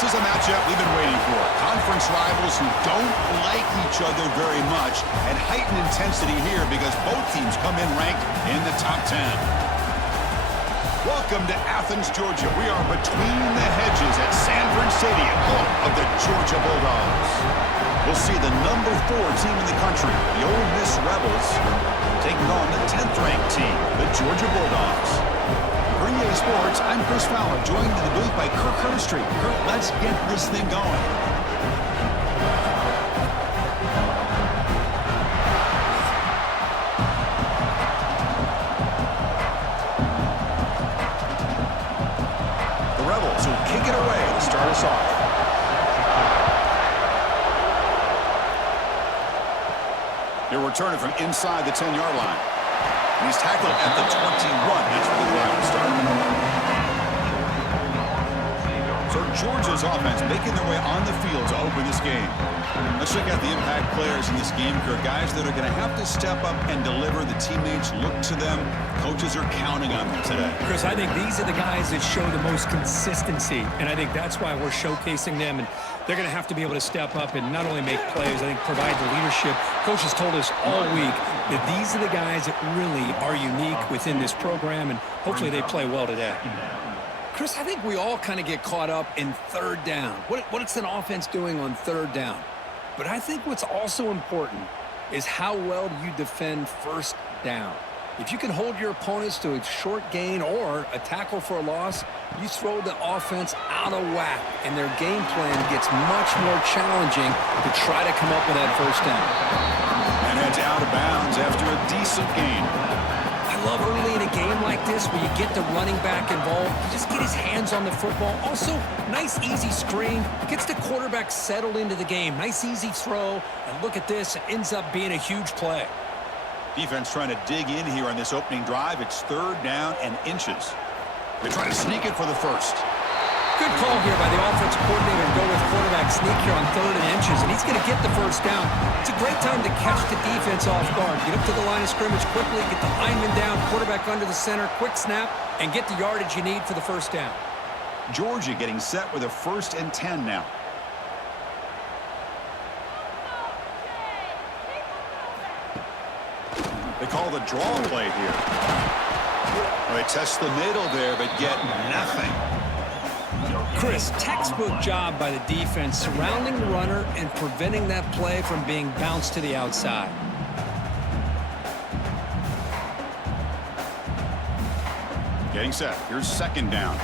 This is a matchup we've been waiting for. Conference rivals who don't like each other very much, and heightened intensity here because both teams come in ranked in the top 10. Welcome to Athens, Georgia. We are between the hedges at Sanford Stadium, home of the Georgia Bulldogs. We'll see the number 4 team in the country, the Ole Miss Rebels, taking on the 10th-ranked team, the Georgia Bulldogs. For EA Sports, I'm Chris Fowler, joined in the booth by Kirk Herbstreit. Kirk, let's get this thing going. The Rebels will kick it away to start us off. He'll return it from inside the 10-yard line. And he's tackled at the 21. That's where the drive will start. So Georgia's offense making their way on the field to open this game. Let's check out the impact players in this game. There are guys that are going to have to step up and deliver. The teammates look to them. Coaches are counting on them today. Chris, I think these are the guys that show the most consistency, and I think that's why we're showcasing them. And they're going to have to be able to step up and not only make plays, I think provide the leadership. Coach has told us all week that these are the guys that really are unique within this program, and hopefully they play well today. Chris, I think we all kind of get caught up in third down. What's an offense doing on third down? But I think what's also important is how well do you defend first down. If you can hold your opponents to a short gain or a tackle for a loss, you throw the offense out of whack, and their game plan gets much more challenging to try to come up with that first down. And heads out of bounds after a decent gain. I love early in a game like this where you get the running back involved. You just get his hands on the football. Also, nice, easy screen. Gets the quarterback settled into the game. Nice, easy throw. And look at this. It ends up being a huge play. Defense trying to dig in here on this opening drive. It's third down and inches. They're trying to sneak it for the first. Good call here by the offensive coordinator to go with quarterback sneak here on third and inches, and he's going to get the first down. It's a great time to catch the defense off guard. Get up to the line of scrimmage quickly, get the lineman down, quarterback under the center, quick snap, and get the yardage you need for the first down. Georgia getting set with a 1st and 10 now. They call the draw play here. Well, they test the middle there, but get nothing. Chris, textbook job by the defense surrounding the runner and preventing that play from being bounced to the outside. Getting set. Here's second down.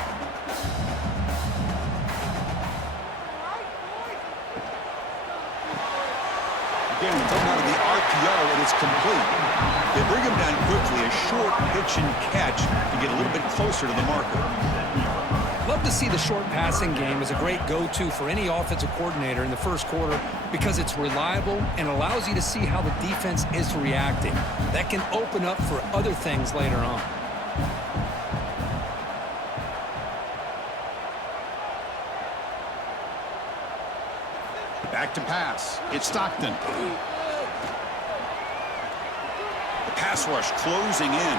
Again, coming out of the RPO, and it's complete. They bring him down quickly, a short pitch and catch to get a little bit closer to the marker. Love to see the short passing game as a great go-to for any offensive coordinator in the first quarter because it's reliable and allows you to see how the defense is reacting. That can open up for other things later on. Back to pass. It's Stockton. The pass rush closing in.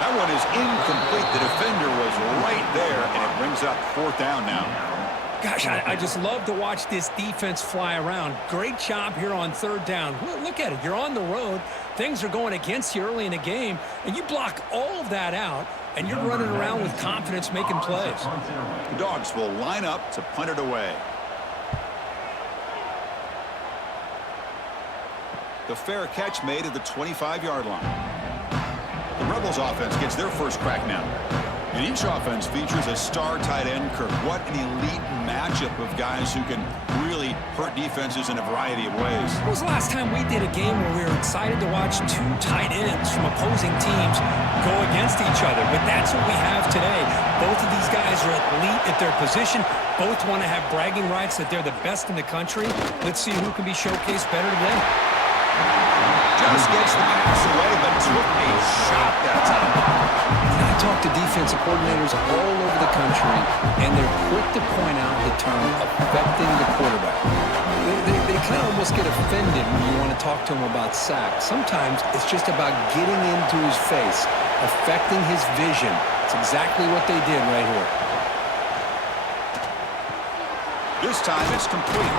That one is incomplete. The defender was right there, and it brings up 4th down now. Gosh, I just love to watch this defense fly around. Great job here on third down. Look at it. You're on the road. Things are going against you early in the game, and you block all of that out, and you're running around with confidence making plays. The Dogs will line up to punt it away. The fair catch made at the 25-yard line. The Rebels offense gets their first crack now. And each offense features a star tight end, Kirk. What an elite matchup of guys who can really hurt defenses in a variety of ways. When was the last time we did a game where we were excited to watch 2 tight ends from opposing teams go against each other? But that's what we have today. Both of these guys are elite at their position. Both want to have bragging rights that they're the best in the country. Let's see who can be showcased better today. Just gets the pass away, but took a shot that time. I talk to defensive coordinators all over the country, and they're quick to point out the term affecting the quarterback. They kind of almost get offended when you want to talk to them about sacks. Sometimes it's just about getting into his face, affecting his vision. It's exactly what they did right here. This time it's complete.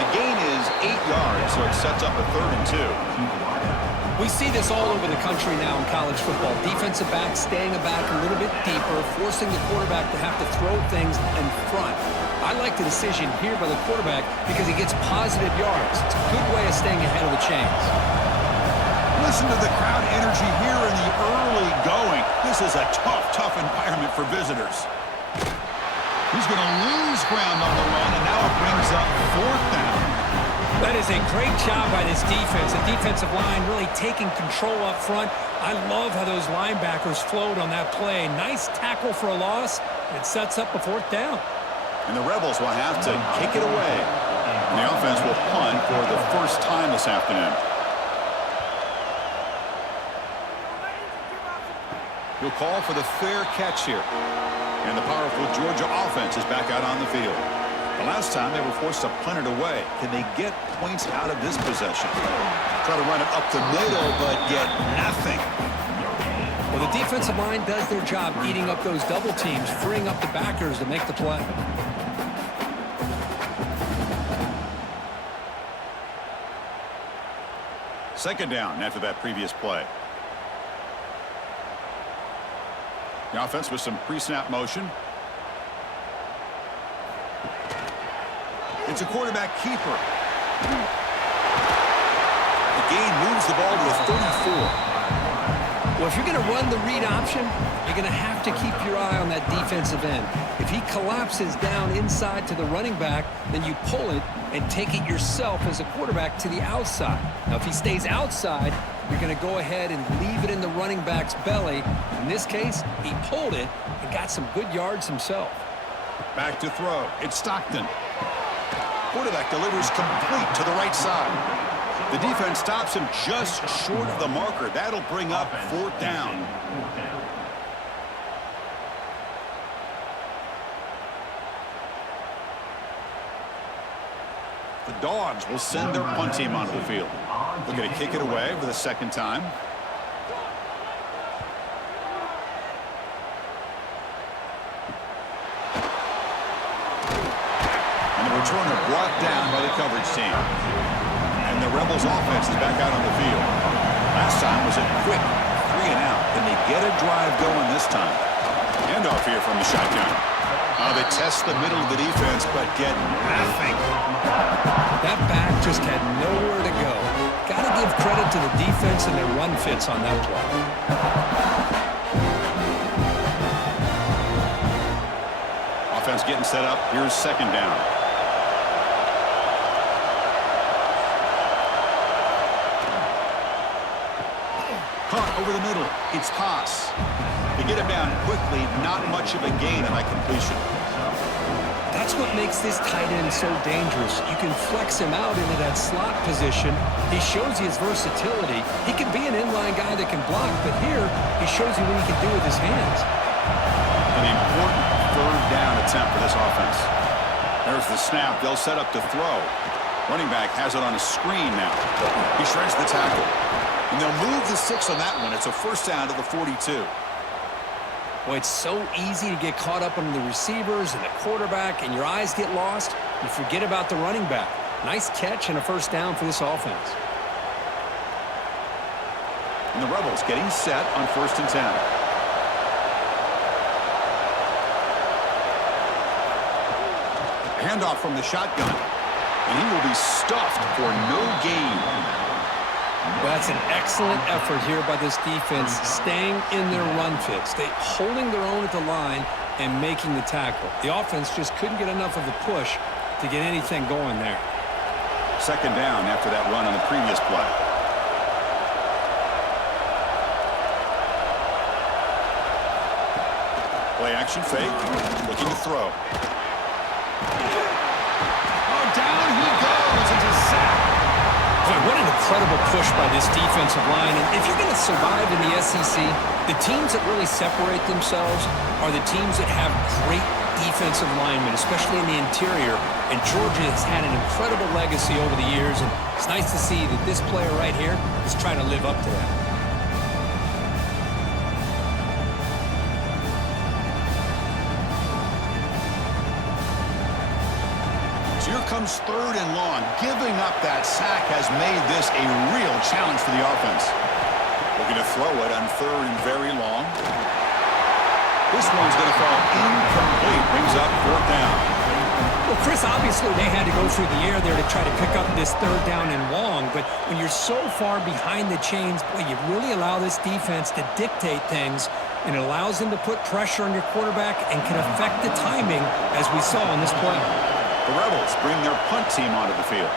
The gain is 8 yards, so it sets up a 3rd and 2. We see this all over the country now in college football. Defensive backs staying back a little bit deeper, forcing the quarterback to have to throw things in front. I like the decision here by the quarterback because he gets positive yards. It's a good way of staying ahead of the chains. Listen to the crowd energy here in the early going. This is a tough environment for visitors. He's going to lose ground on the run, and now it brings up 4th down. That is a great job by this defense. The defensive line really taking control up front. I love how those linebackers flowed on that play. Nice tackle for a loss, and it sets up a 4th down. And the Rebels will have to kick it away. And the offense will punt for the first time this afternoon. He'll call for the fair catch here. And the powerful Georgia offense is back out on the field. The last time they were forced to punt it away. Can they get points out of this possession? Try to run it up the middle, but get nothing. Well, the defensive line does their job eating up those double teams, freeing up the backers to make the play. Second down after that previous play. The offense with some pre-snap motion. It's a quarterback keeper. The gain moves the ball to the 34. Well, if you're going to run the read option, you're going to have to keep your eye on that defensive end. If he collapses down inside to the running back, then you pull it and take it yourself as a quarterback to the outside. Now, if he stays outside, you're going to go ahead and leave it in the running back's belly. In this case, he pulled it and got some good yards himself. Back to throw. It's Stockton. Quarterback delivers complete to the right side. The defense stops him just short of the marker. That'll bring up 4th down. The Dogs will send their punt team onto the field. They're going to kick it away for the 2nd time. And the returner brought down by the coverage team. And the Rebels offense is back out on the field. Last time was a quick 3 and out. Can they get a drive going this time? Handoff here from the shotgun. They test the middle of the defense, but get nothing. That back just had nowhere to go. Got to give credit to the defense and their run fits on that play. Offense getting set up. Here's 2nd down. Caught over the middle. It's Haas. To get him down quickly, not much of a gain on that completion. That's what makes this tight end so dangerous. You can flex him out into that slot position. He shows you his versatility. He can be an inline guy that can block, but here he shows you what he can do with his hands. An important 3rd down attempt for this offense. There's the snap. They'll set up to throw. Running back has it on a screen now. He shreds the tackle. And they'll move the 6 on that one. It's a 1st down to the 42. Boy, it's so easy to get caught up on the receivers and the quarterback, and your eyes get lost. You forget about the running back. Nice catch and a 1st down for this offense. And the Rebels getting set on 1st and 10. Handoff from the shotgun. And he will be stuffed for no gain. Well, that's an excellent effort here by this defense, staying in their run fits. They holding their own at the line and making the tackle. The offense just couldn't get enough of a push to get anything going there. 2nd down after that run on the previous play. Play action fake, looking to throw. Oh, down he goes. It's a sack. Boy, what an incredible push by this defensive line. And if you're going to survive in the SEC, the teams that really separate themselves are the teams that have great defensive linemen, especially in the interior. And Georgia has had an incredible legacy over the years, and it's nice to see that this player right here is trying to live up to that. So here comes 3rd and long. Giving up that sack has made this a real challenge for the offense. Looking to throw it on 3rd and very long. This one's going to fall incomplete. Brings up 4th down. Well, Chris, obviously they had to go through the air there to try to pick up this 3rd down and long, but when you're so far behind the chains, boy, you really allow this defense to dictate things, and it allows them to put pressure on your quarterback and can affect the timing, as we saw in this play. The Rebels bring their punt team onto the field,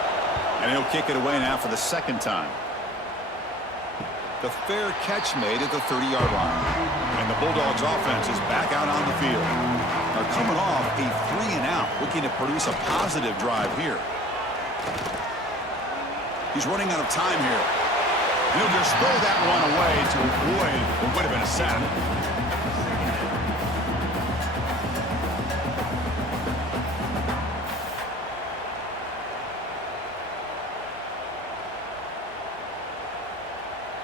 and he'll kick it away now for the 2nd time. The fair catch made at the 30-yard line, and the Bulldogs offense is back out on the field. They're coming off a 3-and-out, looking to produce a positive drive here. He's running out of time here. And he'll just throw that one away to avoid what would have been a sack.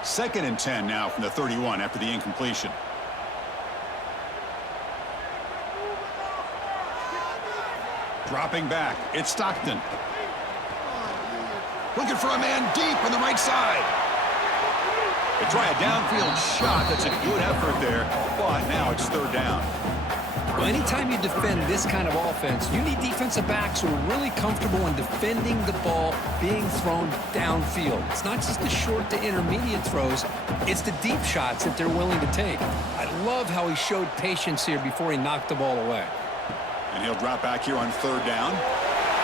Second and 10 now from the 31 after the incompletion. Dropping back, it's Stockton. Looking for a man deep on the right side. They try a downfield shot. That's a good effort there, but now it's 3rd down. Well, anytime you defend this kind of offense, you need defensive backs who are really comfortable in defending the ball being thrown downfield. It's not just the short to intermediate throws, it's the deep shots that they're willing to take. I love how he showed patience here before he knocked the ball away. And he'll drop back here on 3rd down.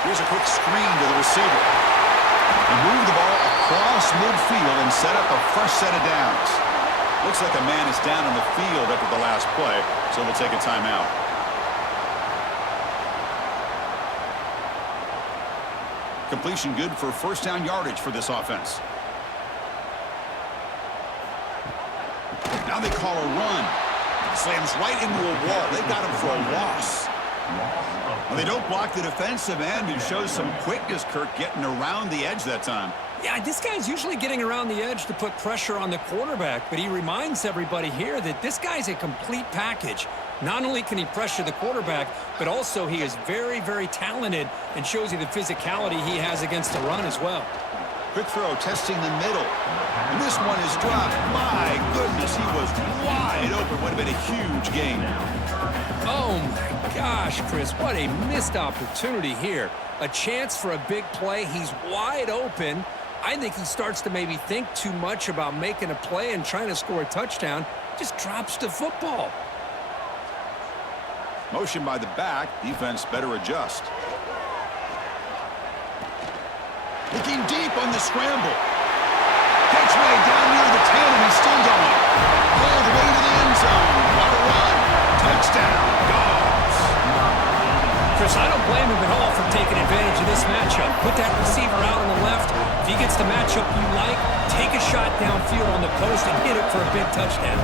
Here's a quick screen to the receiver. And move the ball across midfield and set up a fresh set of downs. Looks like a man is down on the field after the last play, so we'll take a timeout. Completion good for 1st down yardage for this offense. Now they call a run. Slams right into a wall. They got him for a loss. Well, they don't block the defensive end and shows some quickness, Kirk, getting around the edge that time. Yeah, this guy's usually getting around the edge to put pressure on the quarterback, but he reminds everybody here that this guy's a complete package. Not only can he pressure the quarterback, but also he is very, very talented and shows you the physicality he has against the run as well. Quick throw, testing the middle. And this one is dropped. My goodness, he was wide open. Would have been a huge gain. Oh, my gosh, Chris, what a missed opportunity here. A chance for a big play. He's wide open. I think he starts to maybe think too much about making a play and trying to score a touchdown. Just drops the football. Motion by the back. Defense better adjust. Looking deep on the scramble. Catch made down near the 10, and he's still going. All the way to the end zone. What a run. Touchdown. Dogs. Chris, I don't blame him at all for taking advantage of this matchup. Put that receiver out on the left. If he gets the matchup you like, take a shot downfield on the post and hit it for a big touchdown.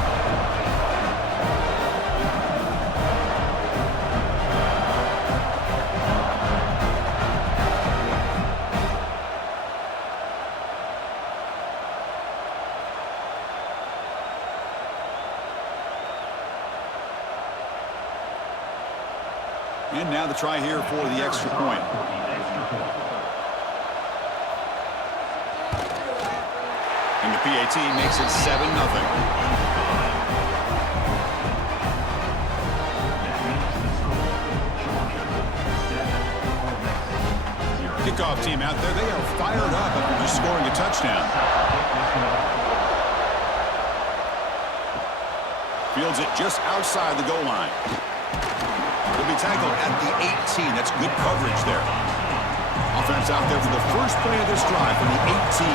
And now the try here for the extra point. And the PAT makes it 7-0. Kickoff team out there, they are fired up after just scoring a touchdown. Fields it just outside the goal line. Will be tackled at the 18. That's good coverage there. Offense out there for the first play of this drive from the 18.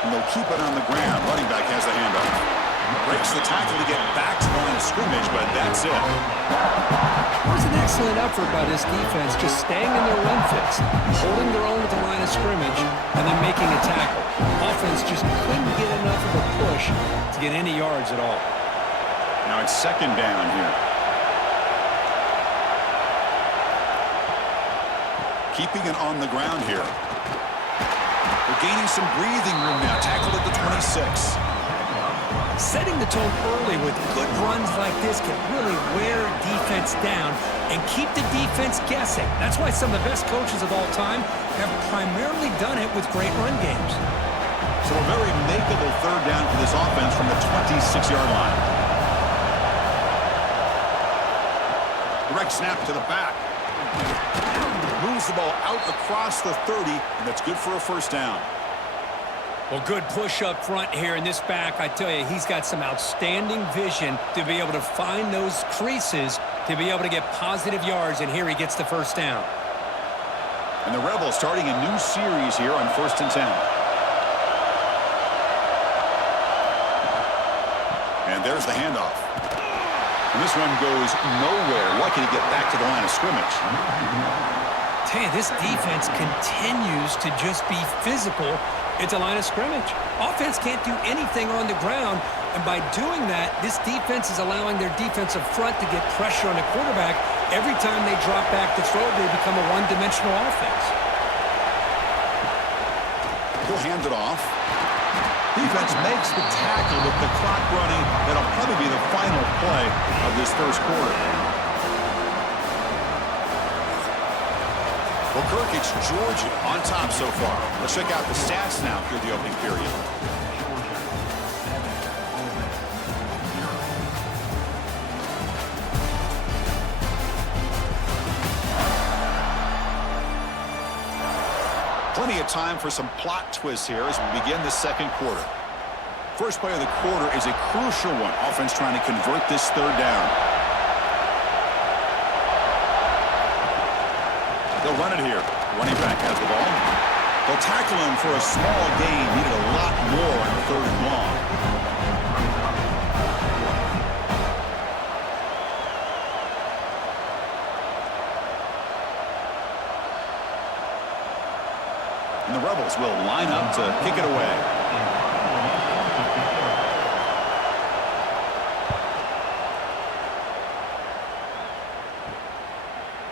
And they'll keep it on the ground. Running back has the handoff. Breaks the tackle to get back to the line of scrimmage, but that's it. It was an excellent effort by this defense, just staying in their run fits, holding their own at the line of scrimmage, and then making a tackle. Offense just couldn't get enough of a push to get any yards at all. Now it's 2nd down here. Keeping it on the ground here. They're gaining some breathing room now. Tackled at the 26. setting the tone early with good runs like this can really wear defense down and keep the defense guessing. That's why some of the best coaches of all time have primarily done it with great run games. So a very makeable third down for this offense from the 26-yard line. Direct snap to the back. Moves the ball out across the 30, and that's good for a first down. Well, good push up front here in this back. I tell you, he's got some outstanding vision to be able to find those creases to be able to get positive yards, and here he gets the first down. And the Rebels starting a new series here on 1st and 10. And there's the handoff. And this one goes nowhere. Lucky to get back to the line of scrimmage. Tell you, this defense continues to just be physical at the line of scrimmage. Offense can't do anything on the ground, and by doing that, this defense is allowing their defensive front to get pressure on the quarterback. Every time they drop back to throw, they become a one-dimensional offense. He'll hand it off. Defense makes the tackle with the clock running. That'll probably be the final play of this first quarter. Well, Kirk, it's Georgia on top so far. Let's check out the stats now through the opening period. Plenty of time for some plot twists here as we begin the second quarter. First play of the quarter is a crucial one. Offense trying to convert this third down. They'll run it here. Running back has the ball. They'll tackle him for a small gain. Needed a lot more on the 3rd and long. And the Rebels will line up to kick it away.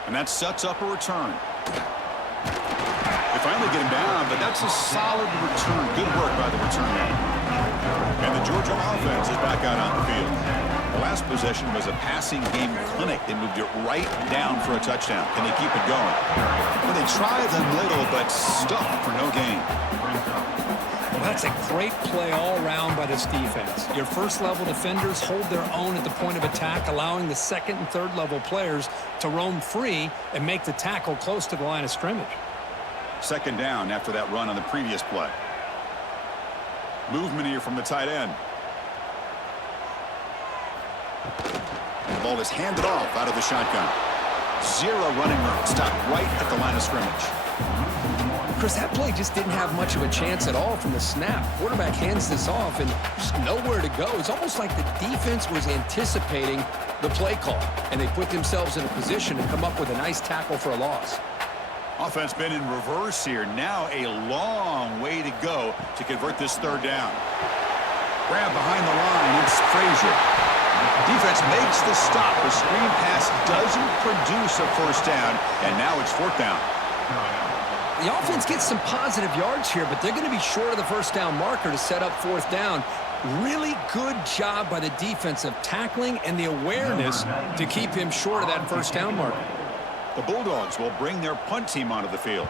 And that sets up a return. They finally get him down, but that's a solid return. Good work by the return man. And the Georgia offense is back out on the field. The last possession was a passing game clinic. They moved it right down for a touchdown. Can they keep it going? Well, they tried the middle, but stuck for no gain. Well, that's a great play all around by this defense. Your first-level defenders hold their own at the point of attack, allowing the second and third-level players to roam free and make the tackle close to the line of scrimmage. Second down after that run on the previous play. Movement here from the tight end. The ball is handed off out of the shotgun. Zero running room. Stopped right at the line of scrimmage. Chris, that play just didn't have much of a chance at all from the snap. Quarterback hands this off and just nowhere to go. It's almost like the defense was anticipating the play call, and they put themselves in a position to come up with a nice tackle for a loss. Offense been in reverse here. Now a long way to go to convert this third down. Grab behind the line. It's Frazier. Defense makes the stop. The screen pass doesn't produce a first down, and now it's 4th down. The offense gets some positive yards here, but they're going to be short of the first down marker to set up 4th down. Really good job by the defense of tackling and the awareness to keep him short of that first down marker. The Bulldogs will bring their punt team onto the field.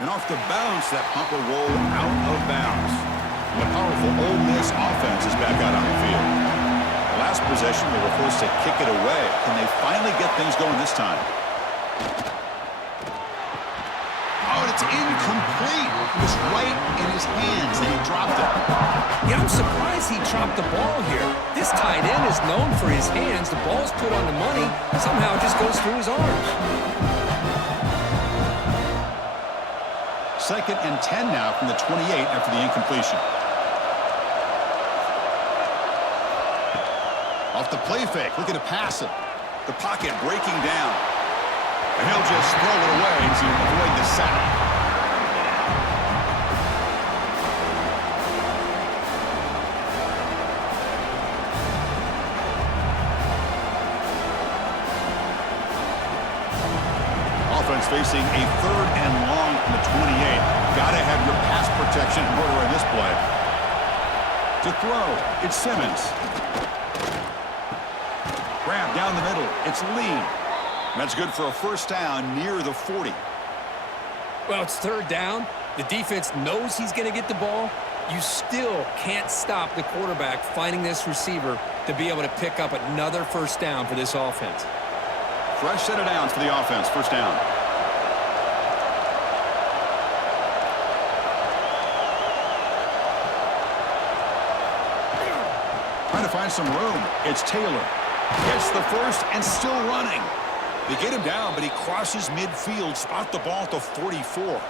And off the bounce, that punt will roll out of bounds. And the powerful Ole Miss offense is back out on the field. Last possession, they were forced to kick it away. Can they finally get things going this time? Oh, it's incomplete. It was right in his hands, and he dropped it. Yeah, I'm surprised he dropped the ball here. This tight end is known for his hands. The ball's put on the money. Somehow it just goes through his arms. 2nd and 10 now from the 28 after the incompletion. Off the play fake, looking to pass it. The pocket breaking down. And he'll just throw it away to avoid the sack. Offense facing a 3rd and long from the 28. Got to have your pass protection in order in this play. To throw, it's Simmons. Grab down the middle, it's Lee. That's good for a first down near the 40. Well, it's third down. The defense knows he's going to get the ball. You still can't stop the quarterback finding this receiver to be able to pick up another first down for this offense. Fresh set of downs for the offense, first down. Trying to find some room. It's Taylor. Gets the first and still running. They get him down, but he crosses midfield, spot the ball at the 44.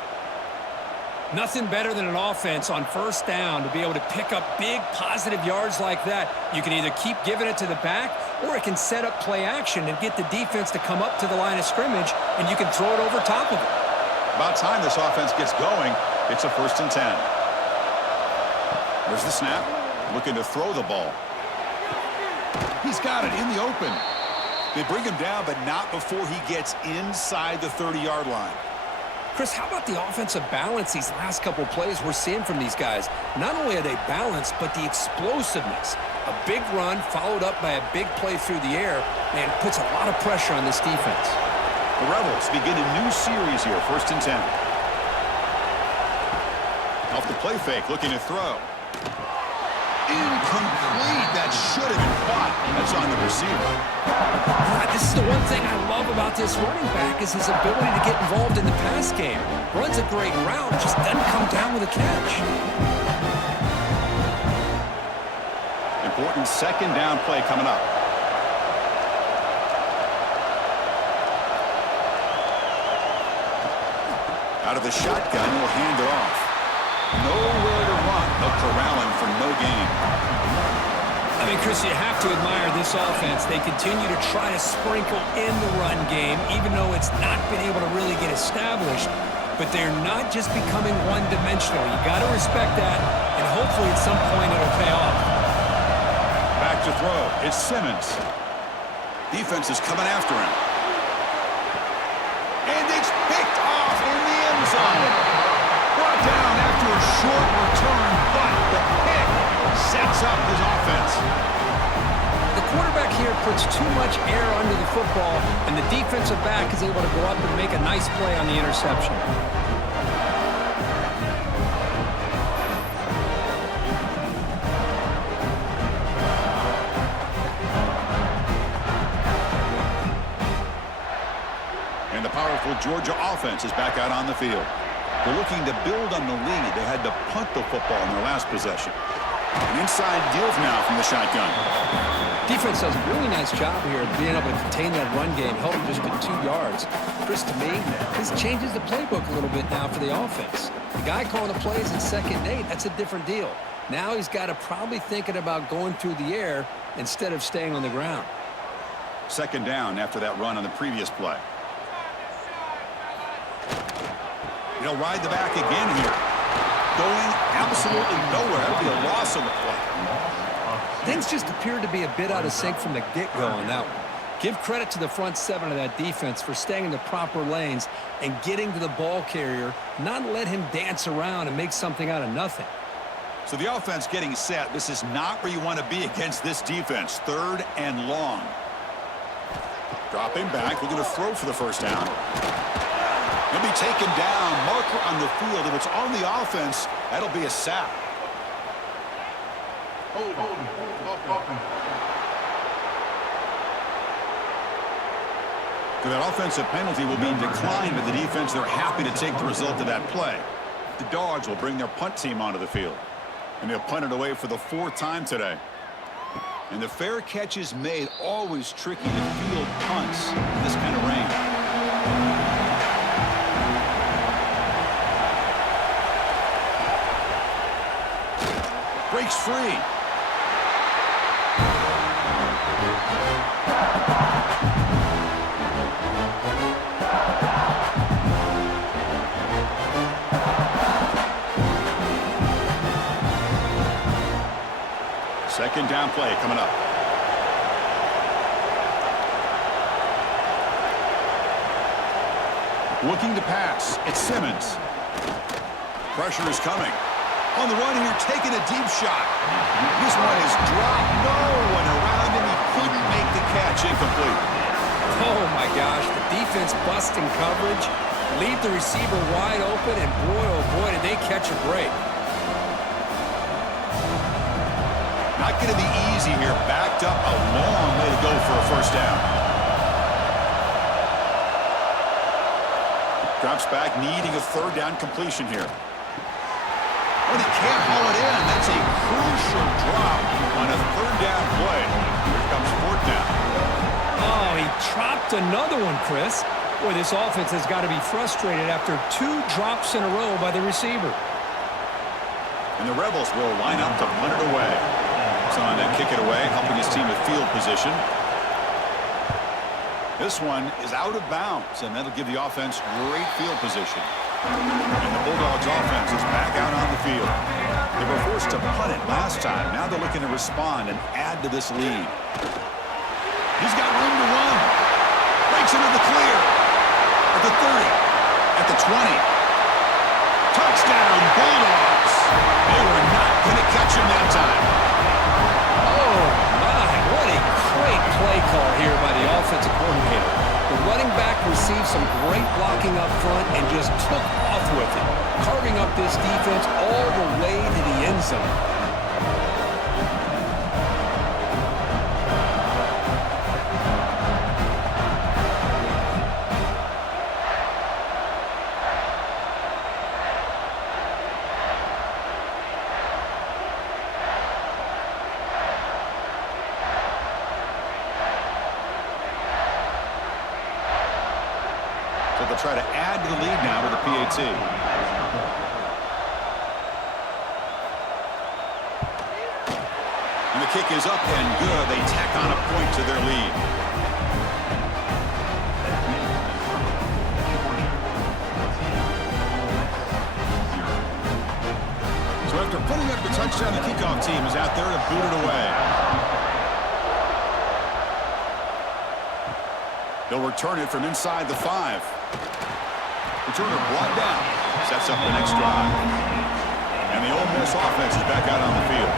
Nothing better than an offense on first down to be able to pick up big positive yards like that. You can either keep giving it to the back, or it can set up play action and get the defense to come up to the line of scrimmage, and you can throw it over top of it. About time this offense gets going. It's a 1st and 10. There's the snap. Looking to throw the ball. He's got it in the open. They bring him down, but not before he gets inside the 30-yard line. Chris, how about the offensive balance these last couple plays we're seeing from these guys? Not only are they balanced, but the explosiveness. A big run followed up by a big play through the air, man, puts a lot of pressure on this defense. The Rebels begin a new series here, 1st and 10. Off the play fake, looking to throw. Incomplete. That should have been caught. That's on the receiver. This is the one thing I love about this running back is his ability to get involved in the pass game. Runs a great route, just doesn't come down with a catch. Important second down play coming up. Out of the shotgun, he'll hand it off. Nowhere to run. They'll corral him for no gain. I mean, Chris, you have to admire this offense. They continue to try to sprinkle in the run game, even though it's not been able to really get established. But they're not just becoming one-dimensional. You got to respect that, and hopefully at some point it'll pay off. Back to throw. It's Simmons. Defense is coming after him. And it's picked off in the end zone. Brought down after a short return, but the pick sets up his offense. The quarterback here puts too much air under the football, and the defensive back is able to go up and make a nice play on the interception. And the powerful Georgia offense is back out on the field. They're looking to build on the lead. They had to punt the football in their last possession. An inside deals now from the shotgun. Defense does a really nice job here of being able to contain that run game, held them just to 2 yards. Chris, to me, this changes the playbook a little bit now for the offense. The guy calling the plays in 2nd and 8, that's a different deal. Now he's got to probably thinking about going through the air instead of staying on the ground. 2nd down after that run on the previous play. He'll ride the back again here. Going absolutely nowhere. That'll be a loss on the play. Things just appeared to be a bit out of sync from the get-go on that one. Give credit to the front 7 of that defense for staying in the proper lanes and getting to the ball carrier, not let him dance around and make something out of nothing. So the offense getting set. This is not where you want to be against this defense. 3rd and long. Dropping back, looking to throw for the first down. He'll be taken down. Marker on the field. If it's on the offense, that'll be a sack. So that offensive penalty will be declined by the defense. They're happy to take the result of that play. The Dogs will bring their punt team onto the field. And they'll punt it away for the 4th time today. And the fair catch is made. Always tricky to field punts in this kind of rain. Breaks free. Second down play coming up. Looking to pass. It's Simmons. Pressure is coming. On the run here, taking a deep shot. This one is dropped. No one around him. He couldn't make the catch. Incomplete. Oh, my gosh. The defense busting coverage. Leave the receiver wide open, and boy, oh boy, did they catch a break. Not going to be easy here. Backed up a long way to go for a first down. Drops back, needing a third down completion here. But he can't haul it in. That's a crucial drop on a third down play. Here comes fourth down. Oh, he dropped another one, Chris. Boy, this offense has got to be frustrated after 2 drops in a row by the receiver. And the Rebels will line up to punt it away. So on that kick it away, helping his team with field position. This one is out of bounds, and that'll give the offense great field position. And the Bulldogs offense is back out on the field. They were forced to punt it last time. Now they're looking to respond and add to this lead. He's got room to run. Breaks into the clear. At the 30. At the 20. Touchdown, Bulldogs. They were not going to catch him that time. Oh, my. What a great play call here by the offensive coordinator. The running back received some great blocking up front and just took off with it, carving up this defense all the way to the end zone. They'll try to add to the lead now with the PAT. And the kick is up and good. They tack on a point to their lead. So after putting up the touchdown, the kickoff team is out there to boot it away. They'll return it from inside the 5. Returner brought down. Sets up the next drive. And the Ole Miss offense is back out on the field.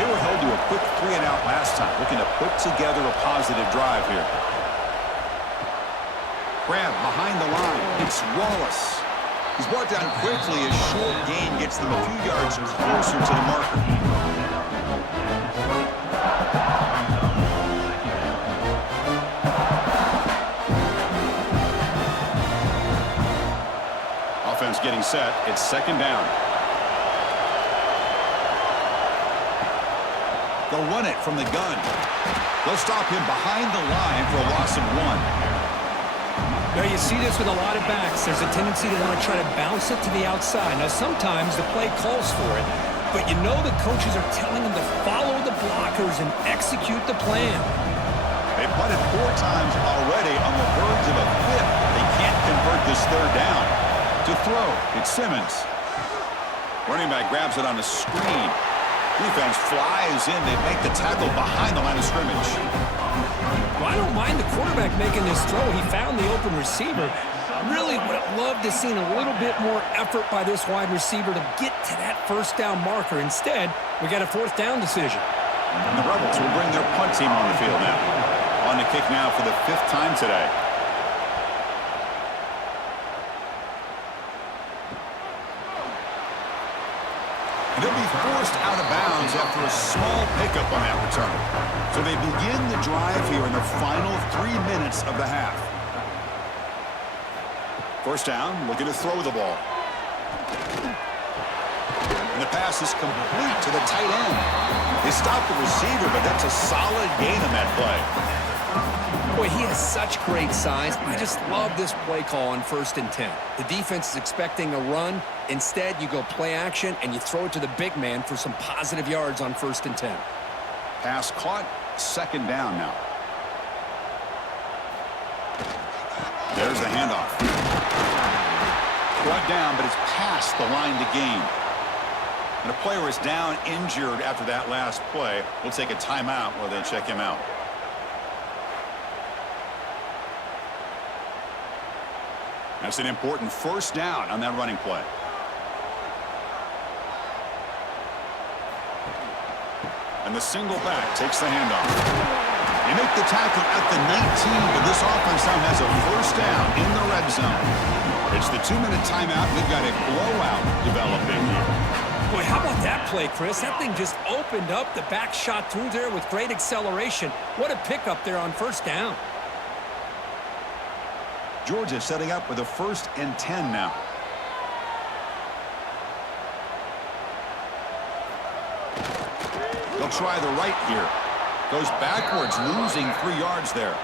They were held to a quick 3-and-out last time, looking to put together a positive drive here. Grab behind the line. It's Wallace. He's brought down quickly. A short gain gets them a few yards closer to the marker. Offense getting set. It's second down. They'll run it from the gun. They'll stop him behind the line for a loss of 1. Now, you see this with a lot of backs. There's a tendency to want to try to bounce it to the outside. Now, sometimes the play calls for it, but you know the coaches are telling them to follow the blockers and execute the plan. They've punted 4 times already on the verge of a 5th. They can't convert this third down. To throw, it's Simmons. Running back grabs it on the screen. Defense flies in. They make the tackle behind the line of scrimmage. Well, I don't mind the quarterback making this throw. He found the open receiver. Really would have loved to have seen a little bit more effort by this wide receiver to get to that first down marker. Instead, we got a 4th down decision. And the Rebels will bring their punt team on the field now. On the kick now for the 5th time today. They'll be forced out of bounds after a small pickup on that return. So they begin the drive here in the final 3 minutes of the half. First down, looking to throw the ball. And the pass is complete to the tight end. They stop the receiver, but that's a solid gain on that play. Boy, he has such great size. I just love this play call on 1st and 10. The defense is expecting a run. Instead, you go play action, and you throw it to the big man for some positive yards on 1st and 10. Pass caught, second down now. There's the handoff. Brought down, but it's past the line to gain. And a player is down injured after that last play. We'll take a timeout while they check him out. That's an important first down on that running play. And the single back takes the handoff. They make the tackle at the 19, but this offense now has a first down in the red zone. It's the 2-minute timeout. We've got a blowout developing here. Boy, how about that play, Chris? That thing just opened up. The back shot through there with great acceleration. What a pickup there on first down. Georgia setting up with a 1st and 10 now. They'll try the right here. Goes backwards, losing 3 yards there.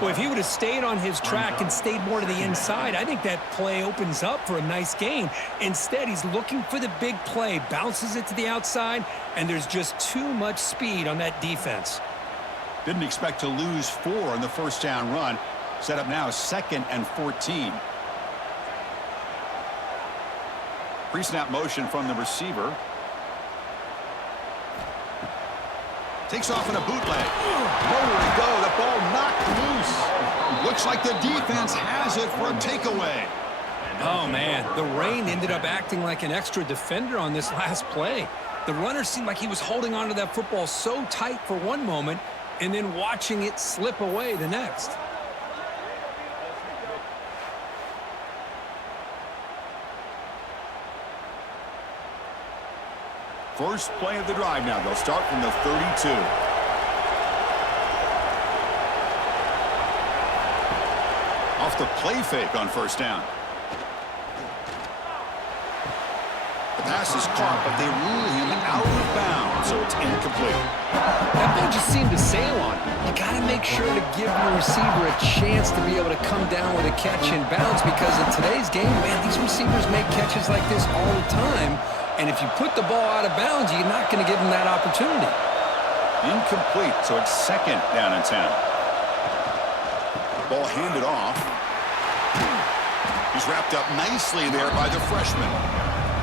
Well, if he would have stayed on his track and stayed more to the inside, I think that play opens up for a nice gain. Instead, he's looking for the big play, bounces it to the outside, and there's just too much speed on that defense. Didn't expect to lose 4 on the first down run. Set up now 2nd and 14. Pre-snap motion from the receiver. Takes off in a bootleg. Nowhere to go. The ball knocked loose. Looks like the defense has it for a takeaway. Oh, man. The rain ended up acting like an extra defender on this last play. The runner seemed like he was holding onto that football so tight for one moment and then watching it slip away the next. First play of the drive now. They'll start from the 32. Off the play fake on first down. The pass is caught, but they rule him out of bounds, so it's incomplete. That ball just seemed to sail on him. You got to make sure to give your receiver a chance to be able to come down with a catch and bounce, because in today's game, man, these receivers make catches like this all the time. And if you put the ball out of bounds, you're not going to give them that opportunity. Incomplete, so it's 2nd down and 10. Ball handed off. He's wrapped up nicely there by the freshman.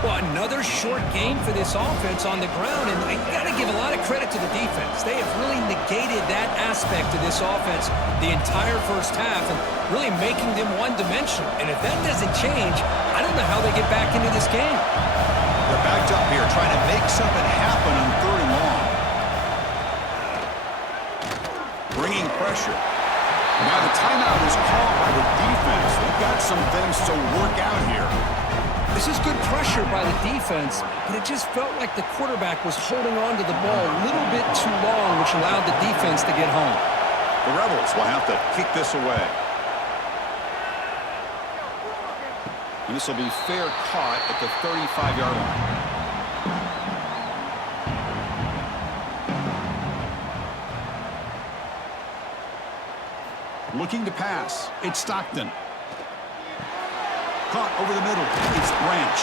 Well, another short gain for this offense on the ground, and you got to give a lot of credit to the defense. They have really negated that aspect of this offense the entire first half and really making them one-dimensional. And if that doesn't change, I don't know how they get back into this game. They're backed up here trying to make something happen on 3rd and long. Bringing pressure. Now the timeout is called by the defense. They've got some things to work out here. This is good pressure by the defense, but it just felt like the quarterback was holding on to the ball a little bit too long, which allowed the defense to get home. The Rebels will have to kick this away. And this will be fair caught at the 35-yard line. Looking to pass. It's Stockton. Caught over the middle. It's Branch.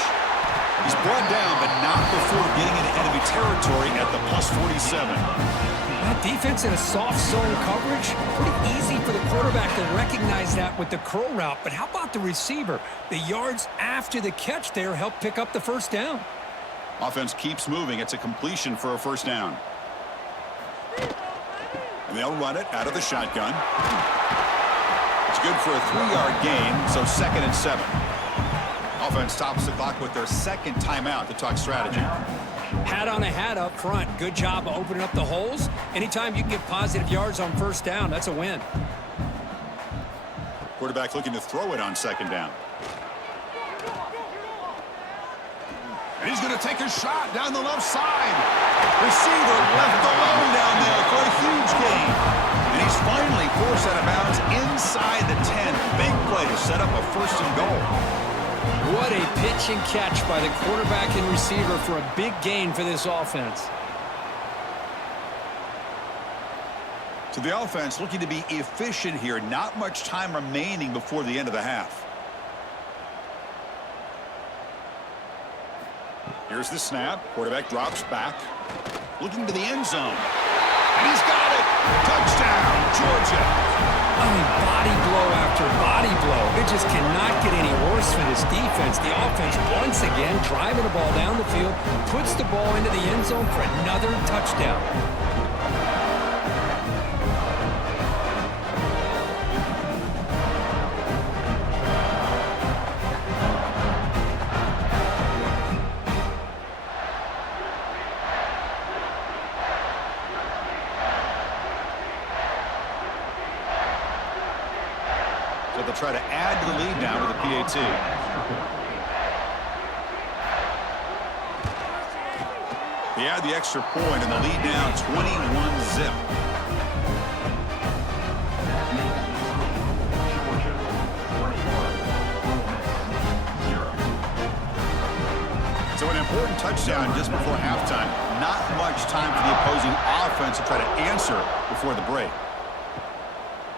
He's brought down, but not before getting into enemy territory at the +47. That defense in a soft zone coverage, pretty easy for the quarterback to recognize that with the curl route. But how about the receiver? The yards after the catch there helped pick up the first down. Offense keeps moving. It's a completion for a first down. And they'll run it out of the shotgun. It's good for a 3-yard gain, so 2nd and 7. Offense stops the clock with their 2nd timeout to talk strategy. Hat on a hat up front. Good job of opening up the holes. Anytime you can get positive yards on first down, that's a win. Quarterback looking to throw it on 2nd down. And he's going to take a shot down the left side. Receiver left alone down there for a huge gain. And he's finally forced out of bounds inside the 10. Big play to set up a 1st and goal. What a pitch and catch by the quarterback and receiver for a big gain for this offense. So the offense looking to be efficient here. Not much time remaining before the end of the half. Here's the snap. Quarterback drops back. Looking to the end zone. And he's got it. Touchdown, Georgia. I mean, body blow after body blow. It just cannot get any worse for this defense. The offense, once again, driving the ball down the field, puts the ball into the end zone for another touchdown. try to add to the lead now with the PAT. They add the extra point and the lead down 21-zip. So an important touchdown just before halftime. Not much time for the opposing offense to try to answer before the break.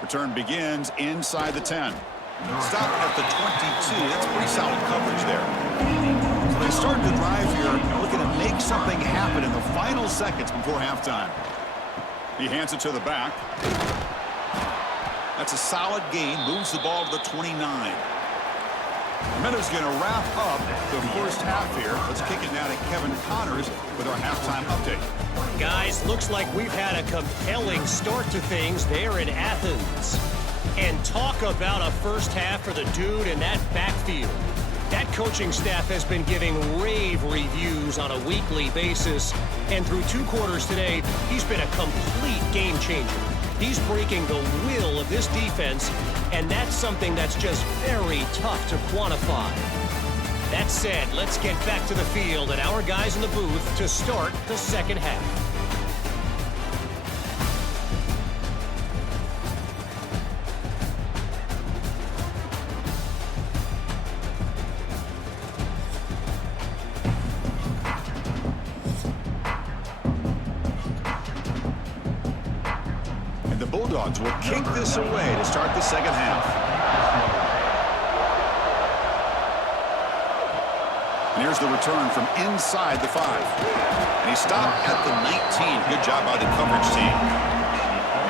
Return begins inside the 10. Stop at the 22. That's pretty solid coverage there. So they start the drive here, looking to make something happen in the final seconds before halftime. He hands it to the back. That's a solid gain. Moves the ball to the 29. Minutes going to wrap up the first half here. Let's kick it now to Kevin Connors with our halftime update. Guys, looks like we've had a compelling start to things there in Athens. And talk about a first half for the dude in that backfield. That coaching staff has been giving rave reviews on a weekly basis. And through 2 quarters today, he's been a complete game changer. He's breaking the will of this defense, and that's something that's just very tough to quantify. That said, let's get back to the field and our guys in the booth to start the second half. The Bulldogs will kick this away to start the second half. And here's the return from inside the 5. And he stopped at the 19. Good job by the coverage team.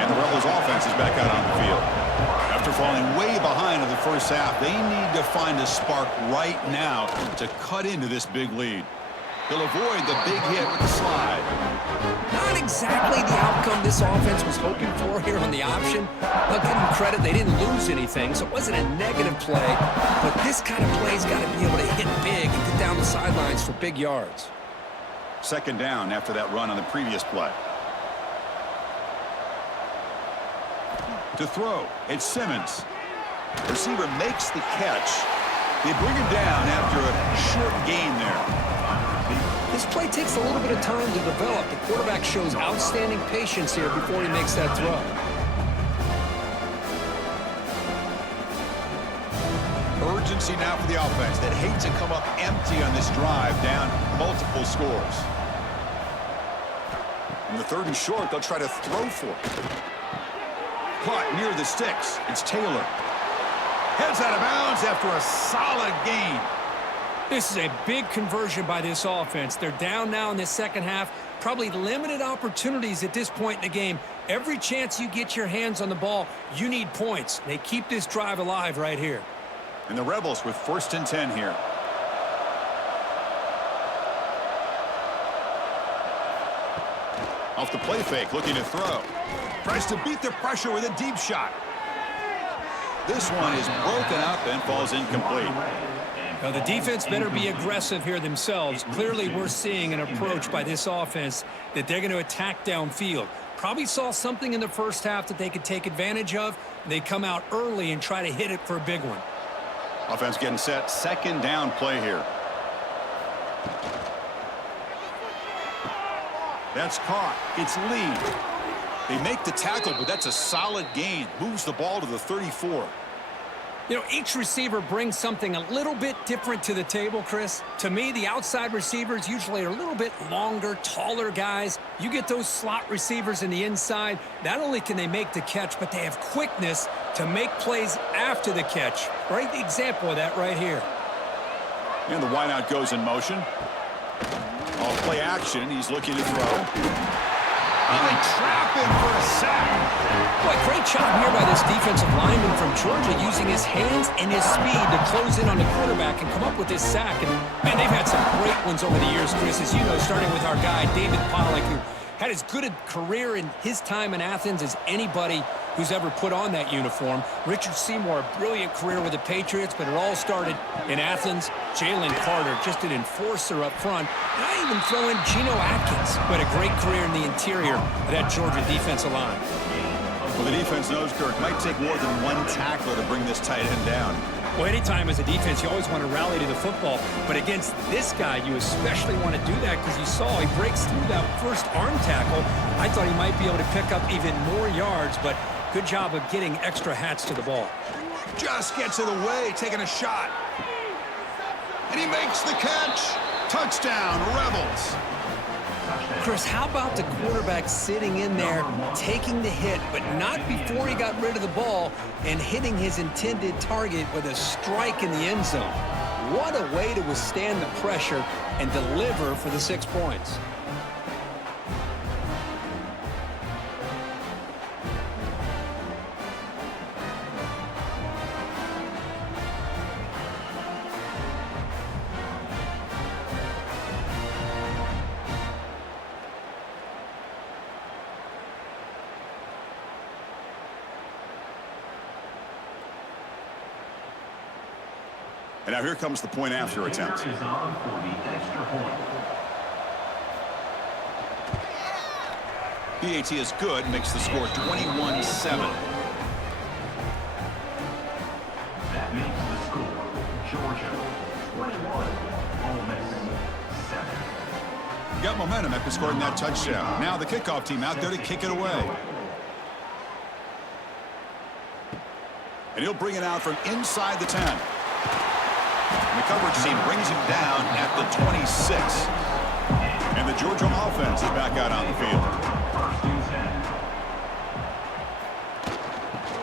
And the Rebels offense is back out on the field. After falling way behind in the first half, they need to find a spark right now to cut into this big lead. They'll avoid the big hit with the slide. Not exactly the outcome this offense was hoping for here on the option. I'll give them credit, they didn't lose anything, so it wasn't a negative play. But this kind of play's got to be able to hit big and get down the sidelines for big yards. Second down after that run on the previous play. To throw, it's Simmons. Receiver makes the catch. They bring him down after a short gain there. This play takes a little bit of time to develop. The quarterback shows outstanding patience here before he makes that throw. Urgency now for the offense that hate to come up empty on this drive, down multiple scores. In the 3rd and short, they'll try to throw for it. Caught near the sticks. It's Taylor. Heads out of bounds after a solid gain. This is a big conversion by this offense. They're down now in the second half. Probably limited opportunities at this point in the game. Every chance you get your hands on the ball, you need points. They keep this drive alive right here. And the Rebels with 1st and 10 here. Off the play fake, looking to throw. Tries to beat the pressure with a deep shot. This one is broken up and falls incomplete. Now, the defense better be aggressive here themselves. Clearly, we're seeing an approach by this offense that they're going to attack downfield. Probably saw something in the first half that they could take advantage of. They come out early and try to hit it for a big one. Offense getting set. Second down play here. That's caught. It's Lee. They make the tackle, but that's a solid gain. Moves the ball to the 34. You know, each receiver brings something a little bit different to the table, Chris. To me, the outside receivers usually are a little bit longer, taller guys. You get those slot receivers in the inside, not only can they make the catch, but they have quickness to make plays after the catch. Great example of that right here. And the wideout goes in motion. Off play action, he's looking to throw. And they trap him for a sack. Boy, great job here by this defensive lineman from Georgia using his hands and his speed to close in on the quarterback and come up with this sack. And, man, they've had some great ones over the years, Chris, as you know, starting with our guy, David Pollack, who had as good a career in his time in Athens as anybody who's ever put on that uniform. Richard Seymour, a brilliant career with the Patriots, but it all started in Athens. Jalen Carter, just an enforcer up front. And I even throw in Geno Atkins, who had a great career in the interior of that Georgia defensive line. Well, the defense knows, Kirk, might take more than one tackler to bring this tight end down. Well, anytime as a defense, you always want to rally to the football. But against this guy, you especially want to do that because you saw he breaks through that first arm tackle. I thought he might be able to pick up even more yards, but good job of getting extra hats to the ball. Just gets it away, taking a shot. And he makes the catch. Touchdown, Rebels. Chris, how about the quarterback sitting in there, taking the hit, but not before he got rid of the ball and hitting his intended target with a strike in the end zone? What a way to withstand the pressure and deliver for the 6 points. And now here comes the point after attempt. PAT is good, makes the score 21-7. That makes the score Georgia 21, Ole Miss 7. Got momentum after scoring that touchdown. Now the kickoff team out there to kick it away. And he'll bring it out from inside the 10. And the coverage team brings him down at the 26. And the Georgia offense is back out on the field.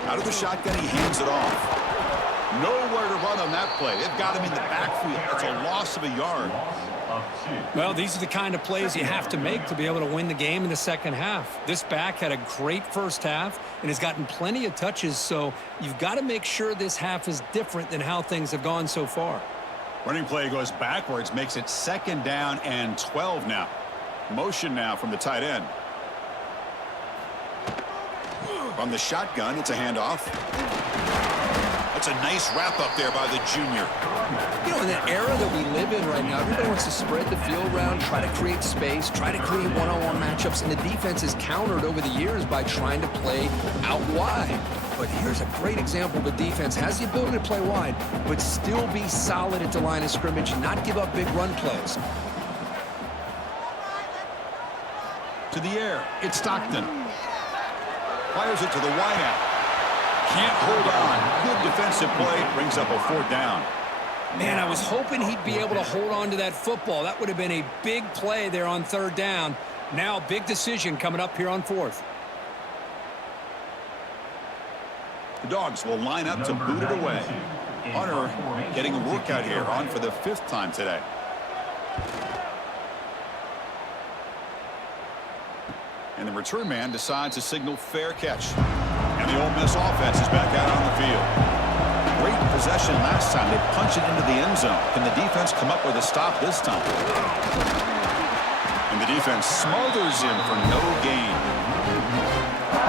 Out of the shotgun, he hands it off. Nowhere to run on that play. They've got him in the backfield. It's a loss of a yard. Well, these are the kind of plays you have to make to be able to win the game in the second half. This back had a great first half and has gotten plenty of touches, so you've got to make sure this half is different than how things have gone so far. Running play goes backwards, makes it 2nd down and 12 now. Motion now from the tight end. From the shotgun, it's a handoff. That's a nice wrap up there by the junior. You know, in the era that we live in right now, everybody wants to spread the field around, try to create space, try to create one-on-one matchups, and the defense is countered over the years by trying to play out wide. But here's a great example of a defense has the ability to play wide, but still be solid at the line of scrimmage and not give up big run plays. To the air, it's Stockton. Fires it to the wideout. Can't hold on. Good defensive play. Brings up a 4th down. Man, I was hoping he'd be able to hold on to that football. That would have been a big play there on 3rd down. Now, big decision coming up here on 4th. The Dogs will line up to boot it away. Hunter getting a workout here, on for the 5th time today. And the return man decides to signal fair catch. And the Ole Miss offense is back out on the field. Great possession last time. They punch it into the end zone. Can the defense come up with a stop this time? And the defense smothers him for no gain.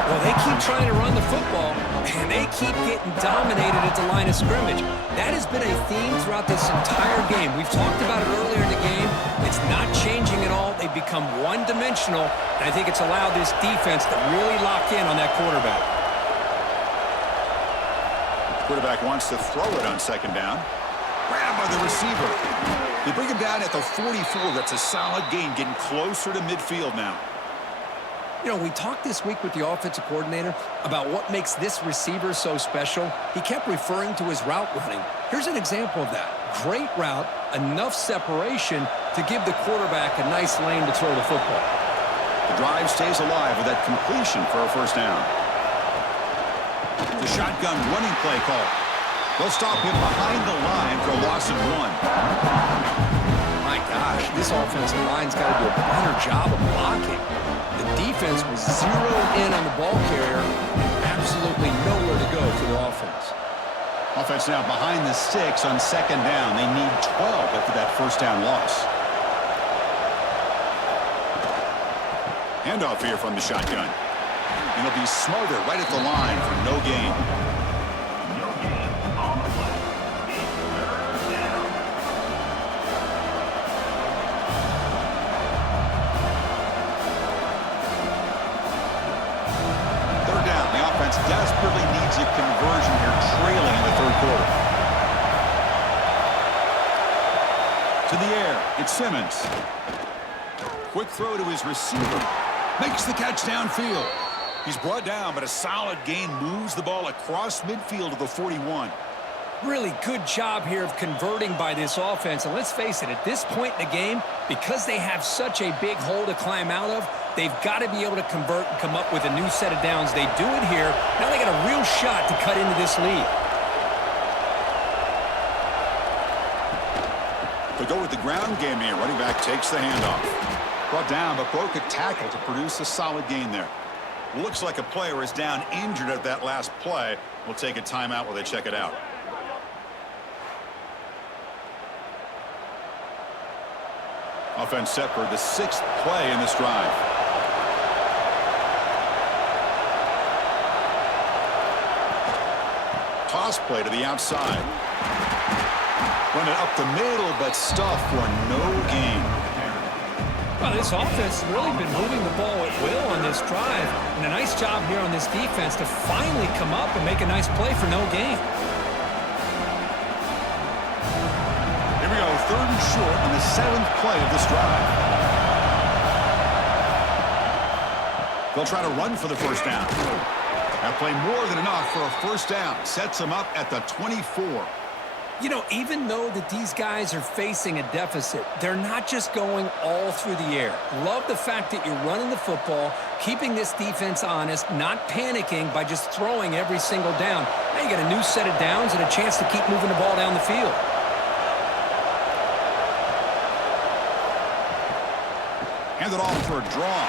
Well, they keep trying to run the football, and they keep getting dominated at the line of scrimmage. That has been a theme throughout this entire game. We've talked about it earlier in the game. It's not changing at all. They've become one-dimensional, and I think it's allowed this defense to really lock in on that quarterback. Quarterback wants to throw it on 2nd down. Grabbed by the receiver. They bring him down at the 44. That's a solid gain, getting closer to midfield now. You know, we talked this week with the offensive coordinator about what makes this receiver so special. He kept referring to his route running. Here's an example of that. Great route, enough separation to give the quarterback a nice lane to throw the football. The drive stays alive with that completion for a 1st down. The shotgun running play call. They'll stop him behind the line for a loss of 1. My gosh, this offensive line's got to do a better job of blocking. The defense was zeroed in on the ball carrier and absolutely nowhere to go for the offense. Offense now behind the 6 on 2nd down. They need 12 after that 1st down loss. Handoff here from the shotgun. And it'll be smothered right at the line for no gain. No gain on the play. 3rd down. desperately needs a conversion here, trailing in the third quarter. To the air, it's Simmons. Quick throw to his receiver. Makes the catch downfield. He's brought down, but a solid gain moves the ball across midfield to the 41. Really good job here of converting by this offense. And let's face it, at this point in the game, because they have such a big hole to climb out of, they've got to be able to convert and come up with a new set of downs. They do it here. Now they got a real shot to cut into this lead. They go with the ground game here. Running back takes the handoff. Brought down, but broke a tackle to produce a solid gain there. Looks like a player is down injured at that last play. We'll take a timeout while they check it out. Offense set for the 6th play in this drive. Toss play to the outside. Run it up the middle, but stuffed for no gain. Well, this offense has really been moving the ball at will on this drive. And a nice job here on this defense to finally come up and make a nice play for no gain. Here we go, 3rd and short on the 7th play of this drive. They'll try to run for the first down. That play more than enough for a first down. Sets them up at the 24. You know, even though that these guys are facing a deficit, they're not just going all through the air. Love the fact that you're running the football, keeping this defense honest, not panicking by just throwing every single down. Now you got a new set of downs and a chance to keep moving the ball down the field. Hand it off for a draw.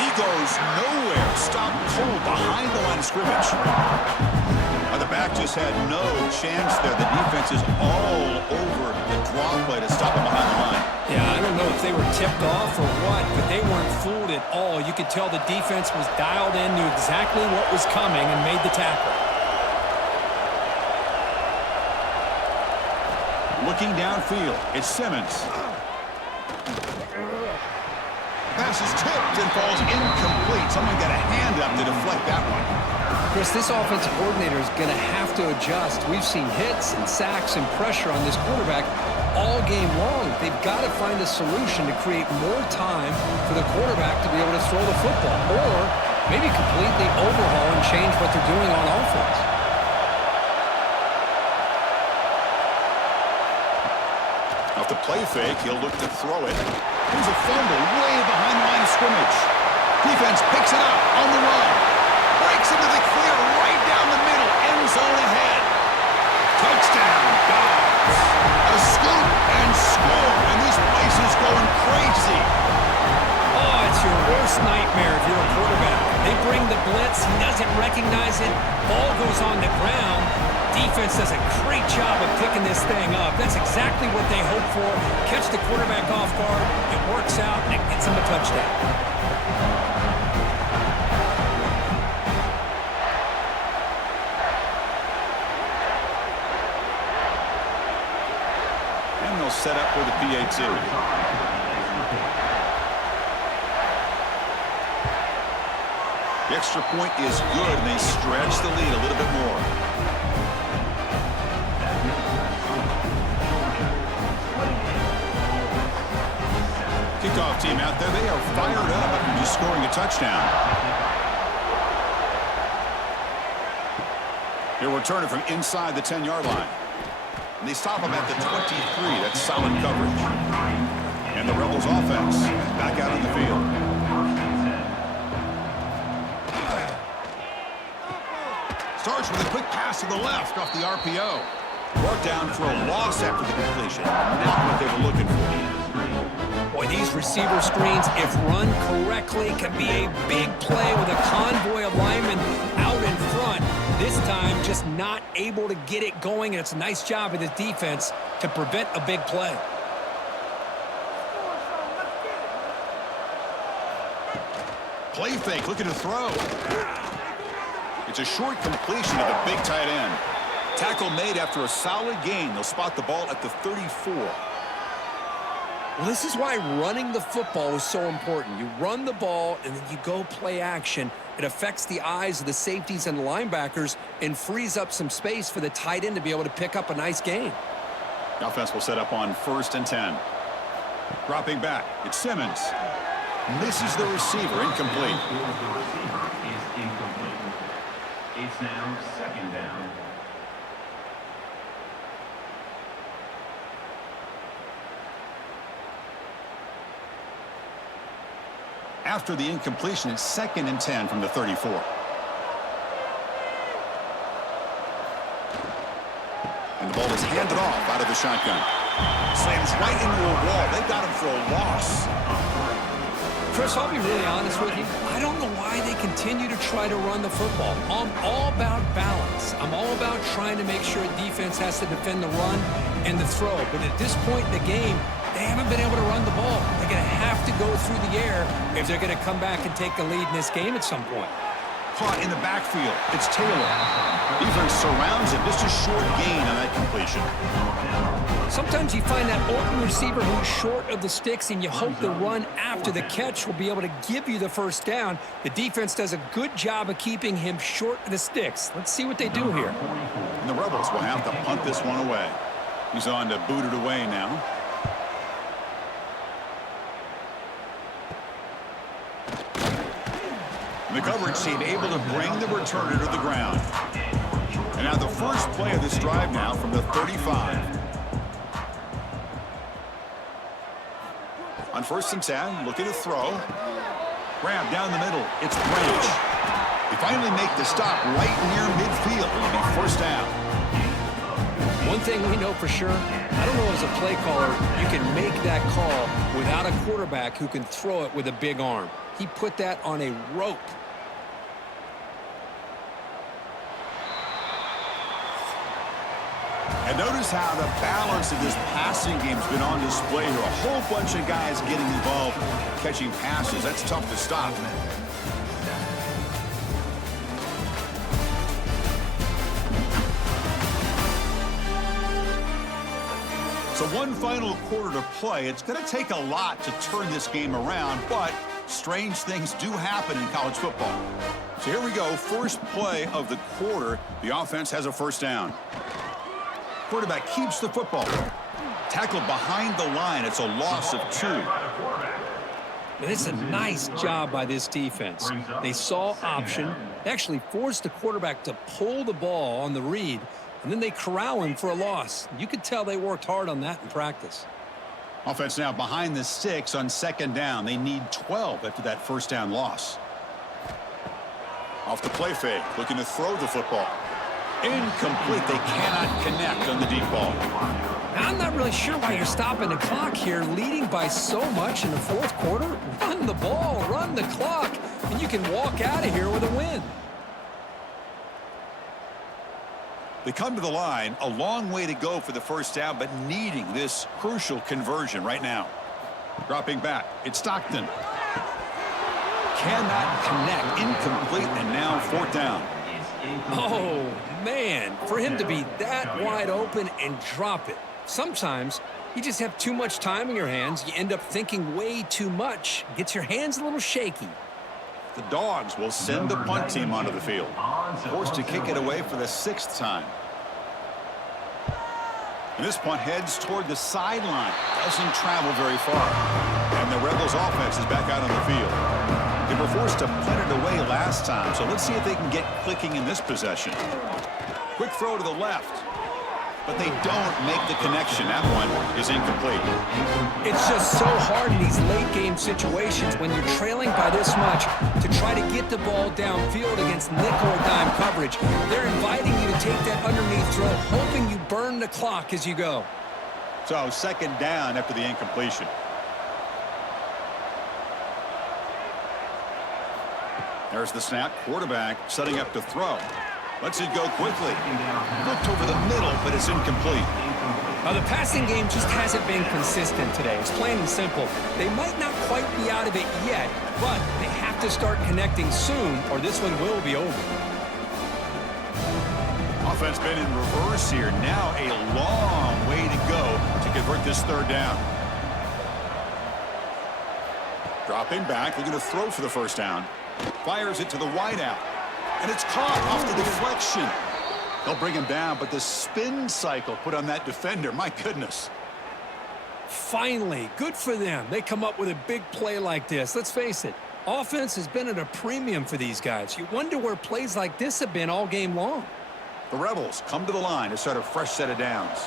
He goes nowhere. Stopped cold behind the line of scrimmage. The back just had no chance there. The defense is all over the draw play to stop him behind the line. Yeah, I don't know if they were tipped off or what, but they weren't fooled at all. You could tell the defense was dialed in, knew exactly what was coming, and made the tackle. Looking downfield, it's Simmons. Pass is tipped and falls incomplete. Someone got a hand up to deflect that one. Chris, this offensive coordinator is going to have to adjust. We've seen hits and sacks and pressure on this quarterback all game long. They've got to find a solution to create more time for the quarterback to be able to throw the football, or maybe completely overhaul and change what they're doing on offense. Off the play fake, he'll look to throw it. Here's a fumble way behind the line of scrimmage. Defense picks it up on the run. Breaks into the clear right down the middle. End zone ahead. Touchdown, Dogs. A scoop and score. And this place is going crazy. Oh, it's your worst nightmare if you're a quarterback. They bring the blitz. He doesn't recognize it. Ball goes on the ground. Defense does a great job of picking this thing up. That's exactly what they hope for. Catch the quarterback off guard. It works out, and it gets him a touchdown. And they'll set up for the PAT. The extra point is good, and they stretch the lead a little bit more. Kickoff team out there, they are fired up after just scoring a touchdown. Here we're turning from inside the 10-yard line. And they stop him at the 23. That's solid coverage. And the Rebels offense back out on the field. Starts with a quick pass to the left off the RPO. Brought down for a loss after the completion. Not what they were looking for. Boy, these receiver screens, if run correctly, can be a big play with a convoy of linemen out in front. This time, just not able to get it going, and it's a nice job of the defense to prevent a big play. Play fake, looking to throw. It's a short completion of the big tight end. Tackle made after a solid gain. They'll spot the ball at the 34. Well, this is why running the football is so important. You run the ball, and then you go play action. It affects the eyes of the safeties and the linebackers and frees up some space for the tight end to be able to pick up a nice gain. The offense will set up on 1st and 10. Dropping back, it's Simmons. Misses the receiver, incomplete. The receiver is incomplete. It's now 2nd down. After the incompletion, it's 2nd and 10 from the 34. And the ball is handed off out of the shotgun. Slams right into a wall. They got him for a loss. Chris, I'll be really honest with you. I don't know why they continue to try to run the football. I'm all about balance. I'm all about trying to make sure defense has to defend the run and the throw. But at this point in the game, they haven't been able to run the ball. They're going to have to go through the air if they're going to come back and take the lead in this game at some point. Caught in the backfield. It's Taylor. Defense surrounds him. Just a short gain on that completion. Sometimes you find that open receiver who's short of the sticks, and you hope the run after the catch will be able to give you the first down. The defense does a good job of keeping him short of the sticks. Let's see what they do here. And the Rebels will have to punt this one away. He's on to boot it away now. The coverage team able to bring the returner to the ground. And now the first play of this drive now from the 35. On 1st and 10, looking to throw. Grab down the middle. It's Branch. They finally make the stop right near midfield. It'll be 1st down. One thing we know for sure, I don't know as a play caller, you can make that call without a quarterback who can throw it with a big arm. He put that on a rope. And notice how the balance of this passing game has been on display here. A whole bunch of guys getting involved, catching passes. That's tough to stop. So one final quarter to play. It's going to take a lot to turn this game around, but strange things do happen in college football. So here we go. First play of the quarter. The offense has a 1st down. Quarterback keeps the football. Tackled behind the line. It's a loss of 2. And it's a nice job by this defense. They saw option. They actually forced the quarterback to pull the ball on the read, and then they corral him for a loss. You could tell they worked hard on that in practice. Offense now behind the 6 on 2nd down. They need 12 after that 1st down loss. Off the play fake, looking to throw the football. Incomplete. They cannot connect on the deep ball. I'm not really sure why you're stopping the clock here, leading by so much in the 4th quarter. Run the ball, run the clock, and you can walk out of here with a win. They come to the line, a long way to go for the 1st down, but needing this crucial conversion right now. Dropping back, it's Stockton. Cannot connect, incomplete, and now 4th down. Oh, man, for him to be that wide open and drop it. Sometimes you just have too much time in your hands. You end up thinking way too much. Gets your hands a little shaky. The Dogs will send the punt team onto the field. Forced to kick it away for the 6th time. And this punt heads toward the sideline. Doesn't travel very far. And the Rebels offense is back out on the field. They were forced to punt it away last time, so let's see if they can get clicking in this possession. Quick throw to the left. But they don't make the connection. That one is incomplete. It's just so hard in these late-game situations when you're trailing by this much to try to get the ball downfield against nickel or dime coverage. They're inviting you to take that underneath throw, hoping you burn the clock as you go. So 2nd down after the incompletion. There's the snap. Quarterback setting up to throw. Lets it go quickly. Looked over the middle, but it's incomplete. The passing game just hasn't been consistent today. It's plain and simple. They might not quite be out of it yet, but they have to start connecting soon, or this one will be over. Offense been in reverse here. Now a long way to go to convert this 3rd down. Dropping back, looking to throw for the first down. Fires it to the wideout. And it's caught off the deflection. They'll bring him down, but the spin cycle put on that defender, my goodness. Finally, good for them. They come up with a big play like this. Let's face it, offense has been at a premium for these guys. You wonder where plays like this have been all game long. The Rebels come to the line to start a fresh set of downs.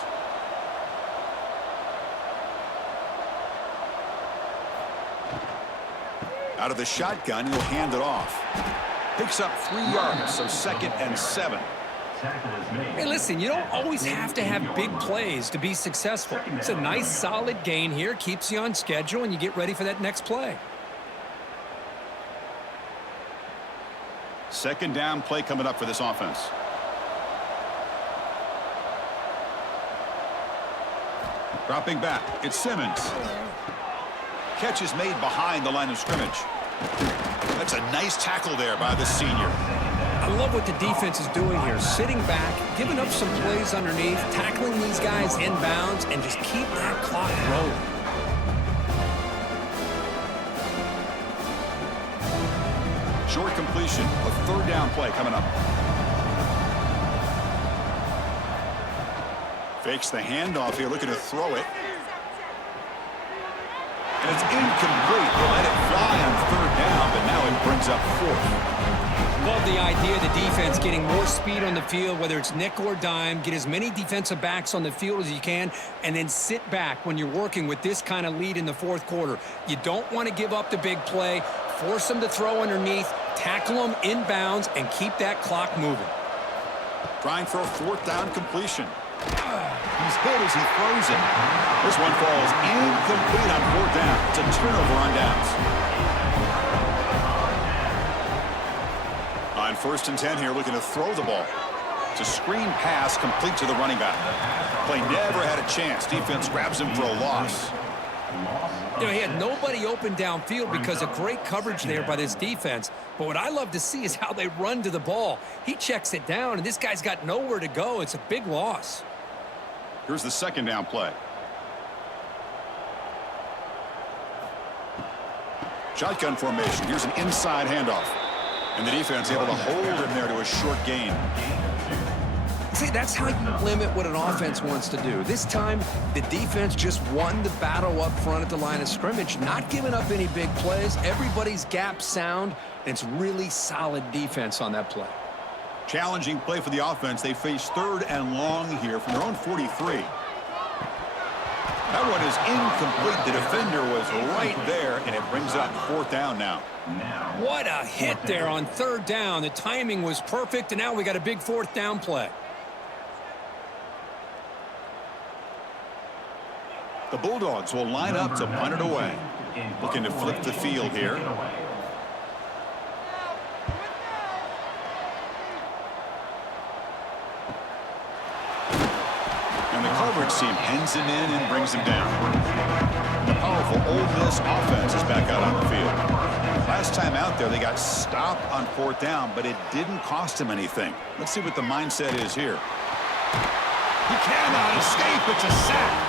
Out of the shotgun, he'll hand it off. Picks up 3 yards, so 2nd and 7. Hey, listen, you don't always have to have big plays to be successful. It's a nice, solid gain here, keeps you on schedule, and you get ready for that next play. 2nd down play coming up for this offense. Dropping back, it's Simmons. Catch is made behind the line of scrimmage. That's a nice tackle there by the senior. I love what the defense is doing here. Sitting back, giving up some plays underneath, tackling these guys inbounds, and just keep that clock rolling. Short completion, a 3rd down play coming up. Fakes the handoff here, looking to throw it. And it's incomplete. They let it fly on 3rd down, but now it brings up 4th. Love the idea of the defense getting more speed on the field, whether it's nickel or dime. Get as many defensive backs on the field as you can, and then sit back when you're working with this kind of lead in the 4th quarter. You don't want to give up the big play. Force them to throw underneath, tackle them inbounds, and keep that clock moving. Trying for a 4th down completion. He's hit as he throws it. This one falls incomplete on 4th down. It's a turnover on downs. On 1st and 10 here, looking to throw the ball. It's a screen pass complete to the running back. Play never had a chance. Defense grabs him for a loss. You know, he had nobody open downfield because of great coverage there by this defense. But what I love to see is how they run to the ball. He checks it down, and this guy's got nowhere to go. It's a big loss. Here's the 2nd down play. Shotgun formation. Here's an inside handoff. And the defense able to hold him there to a short gain. See, that's how you limit what an offense wants to do. This time, the defense just won the battle up front at the line of scrimmage, not giving up any big plays. Everybody's gap sound, and it's really solid defense on that play. Challenging play for the offense. They face 3rd and long here from their own 43. That one is incomplete. The defender was right there, and it brings up 4th down now. What a hit there on 3rd down. The timing was perfect, and now we got a big 4th down play. The Bulldogs will line up to punt it away. Looking to flip the field here. And the coverage team hens him in and brings him down. The powerful Ole Miss offense is back out on the field. Last time out there, they got stopped on 4th down, but it didn't cost him anything. Let's see what the mindset is here. He cannot escape. It's a sack.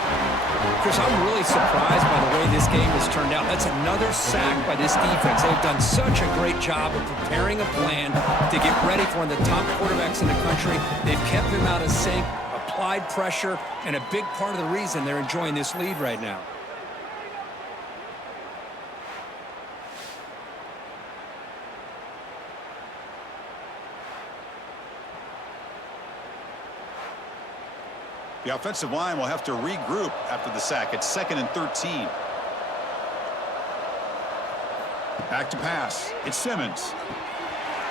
Chris, I'm really surprised by the way this game has turned out. That's another sack by this defense. They've done such a great job of preparing a plan to get ready for one of the top quarterbacks in the country. They've kept him out of sync, applied pressure, and a big part of the reason they're enjoying this lead right now. The offensive line will have to regroup after the sack. It's 2nd and 13. Back to pass. It's Simmons.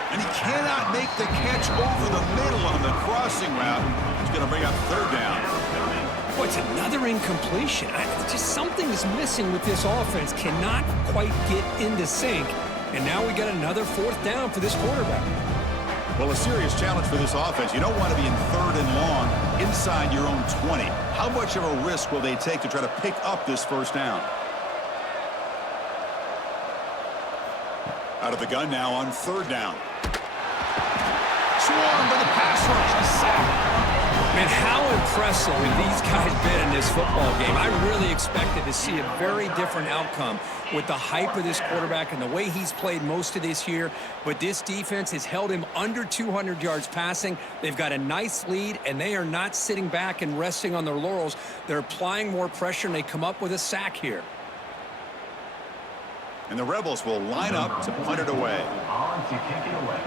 And he cannot make the catch over the middle on the crossing route. He's going to bring up 3rd down. Boy, it's another incompletion. Just something is missing with this offense. Cannot quite get into sync. And now we got another 4th down for this quarterback. Well, a serious challenge for this offense. You don't want to be in 3rd and long inside your own 20. How much of a risk will they take to try to pick up this 1st down? Out of the gun now on 3rd down. Swarmed by the pass rush. A sack. Man, how impressive have these guys been in this football game? I really expected to see a very different outcome with the hype of this quarterback and the way he's played most of this year. But this defense has held him under 200 yards passing. They've got a nice lead, and they are not sitting back and resting on their laurels. They're applying more pressure, and they come up with a sack here. And the Rebels will line up to punt it away. On to kick it away.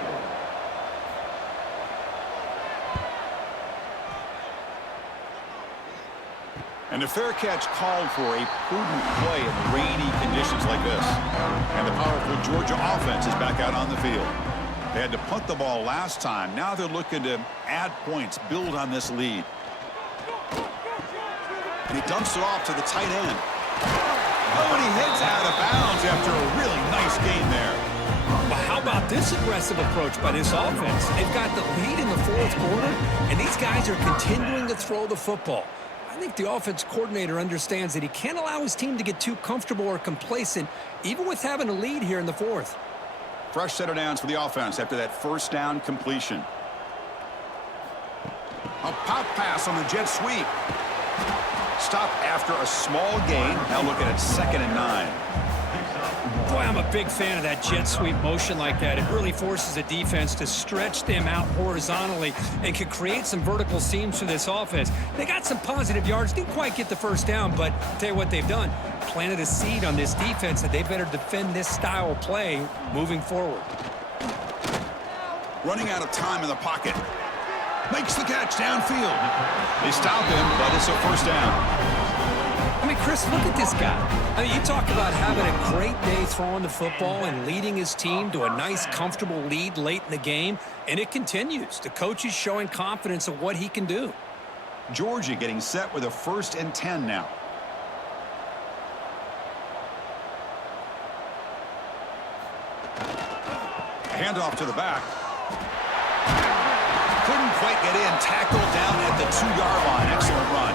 And the fair catch called for a prudent play in rainy conditions like this. And the powerful Georgia offense is back out on the field. They had to punt the ball last time. Now they're looking to add points, build on this lead. And he dumps it off to the tight end. Oh, and he heads out of bounds after a really nice gain there. Well, how about this aggressive approach by this offense? They've got the lead in the fourth quarter, and these guys are continuing to throw the football. I think the offense coordinator understands that he can't allow his team to get too comfortable or complacent, even with having a lead here in the fourth. Fresh set of downs for the offense after that first down completion. A pop pass on the jet sweep. Stop after a small gain. Now looking at 2nd and 9. Boy, I'm a big fan of that jet sweep motion like that. It really forces a defense to stretch them out horizontally and can create some vertical seams for this offense. They got some positive yards, didn't quite get the first down, but I'll tell you what they've done. Planted a seed on this defense that they better defend this style of play moving forward. Running out of time in the pocket. Makes the catch downfield. They stop him, but it's a first down. I mean, Chris, look at this guy. I mean, you talk about having a great day throwing the football and leading his team to a nice, comfortable lead late in the game, and it continues. The coach is showing confidence of what he can do. Georgia getting set with a 1st and 10 now. Handoff to the back. Couldn't quite get in. Tackled down at the 2-yard line. Excellent run.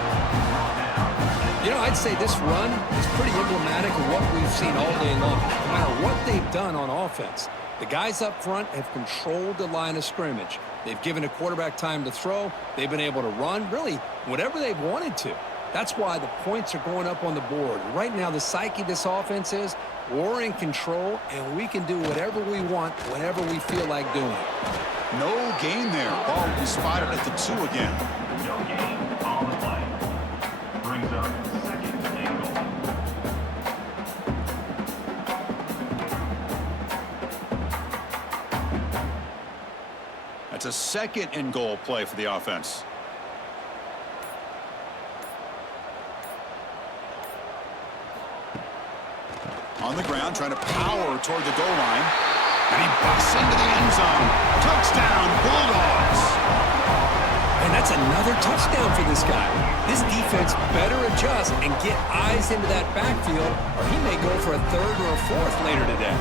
You know, I'd say this run is pretty emblematic of what we've seen all day long. No matter what they've done on offense, the guys up front have controlled the line of scrimmage. They've given a quarterback time to throw. They've been able to run, really, whatever they've wanted to. That's why the points are going up on the board. Right now, the psyche of this offense is we're in control, and we can do whatever we want, whenever we feel like doing it. No gain there. Ball will be spotted at the 2 again. No gain on the play. Brings up 2nd and goal. That's a 2nd and goal play for the offense. On the ground, trying to power toward the goal line. And he busts into the end zone. Touchdown, Bulldogs. And that's another touchdown for this guy. This defense better adjust and get eyes into that backfield, or he may go for a 3rd or a 4th later today.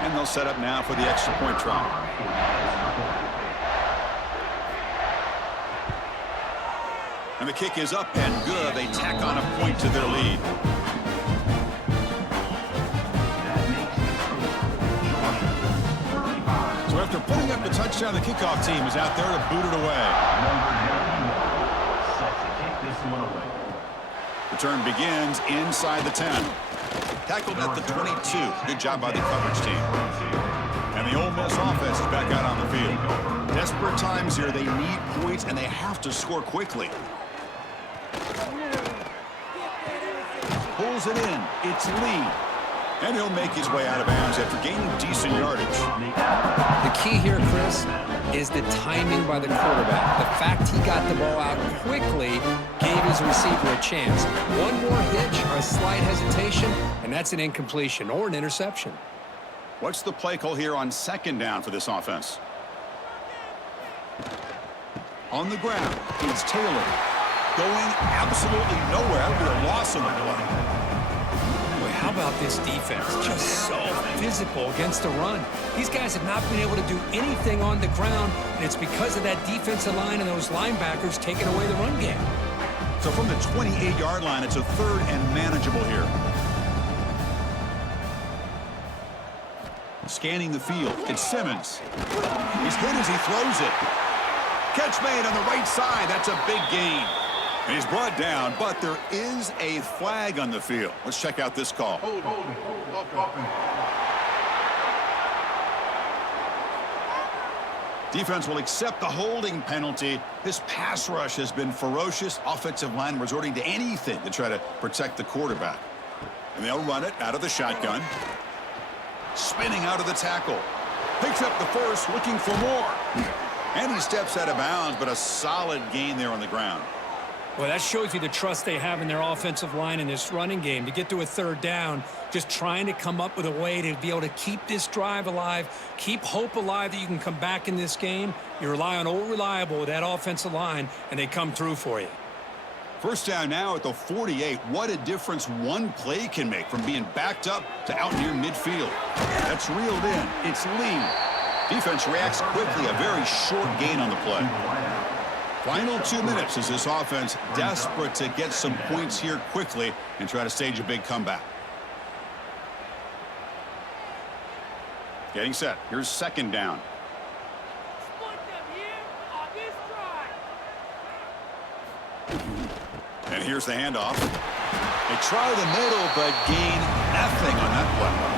And they'll set up now for the extra point try. And the kick is up and good. They tack on a point to their lead. So after putting up the touchdown, the kickoff team is out there to boot it away. Set to kick this one away. Return begins inside the 10. Tackled at the 22. Good job by the coverage team. And the Ole Miss offense is back out on the field. Desperate times here. They need points, and they have to score quickly. Pulls it in. It's Lee. And he'll make his way out of bounds after gaining decent yardage. The key here, Chris, is the timing by the quarterback. The fact he got the ball out quickly gave his receiver a chance. One more hitch or a slight hesitation, and that's an incompletion or an interception. What's the play call here on 2nd down for this offense? On the ground, it's Taylor. Going absolutely nowhere. That'll be a loss on the play. Boy, how How about this defense? Just so physical against the run. These guys have not been able to do anything on the ground, and it's because of that defensive line and those linebackers taking away the run game. So from the 28-yard line, it's a 3rd and manageable here. Scanning the field, it's Simmons. He's hit as he throws it. Catch made on the right side. That's a big gain. And he's brought down, but there is a flag on the field. Let's check out this call. Defense will accept the holding penalty. This pass rush has been ferocious. Offensive line resorting to anything to try to protect the quarterback. And they'll run it out of the shotgun. Spinning out of the tackle. Picks up the first, looking for more. And he steps out of bounds, but a solid gain there on the ground. Well, that shows you the trust they have in their offensive line in this running game. To get to a 3rd down, just trying to come up with a way to be able to keep this drive alive, keep hope alive that you can come back in this game. You rely on old reliable with that offensive line, and they come through for you. First down now at the 48. What a difference one play can make from being backed up to out near midfield. That's reeled in. It's Lee. Defense reacts quickly. A very short gain on the play. Final 2 minutes as this offense desperate to get some points here quickly and try to stage a big comeback. Getting set. Here's 2nd down. And here's the handoff. They try the middle, but gain nothing on that play.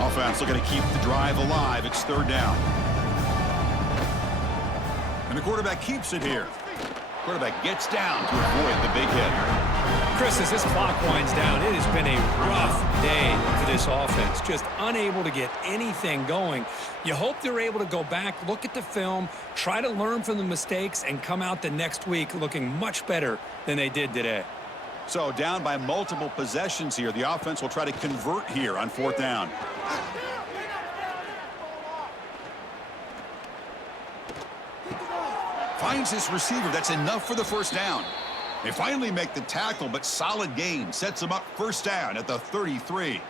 Offense looking to keep the drive alive. It's 3rd down. And the quarterback keeps it here. Quarterback gets down to avoid the big hit. Chris, as this clock winds down, it has been a rough day for this offense. Just unable to get anything going. You hope they're able to go back, look at the film, try to learn from the mistakes, and come out the next week looking much better than they did today. So down by multiple possessions here. The offense will try to convert here on 4th down. Finds his receiver. That's enough for the 1st down. They finally make the tackle, but solid gain. Sets them up 1st down at the 33.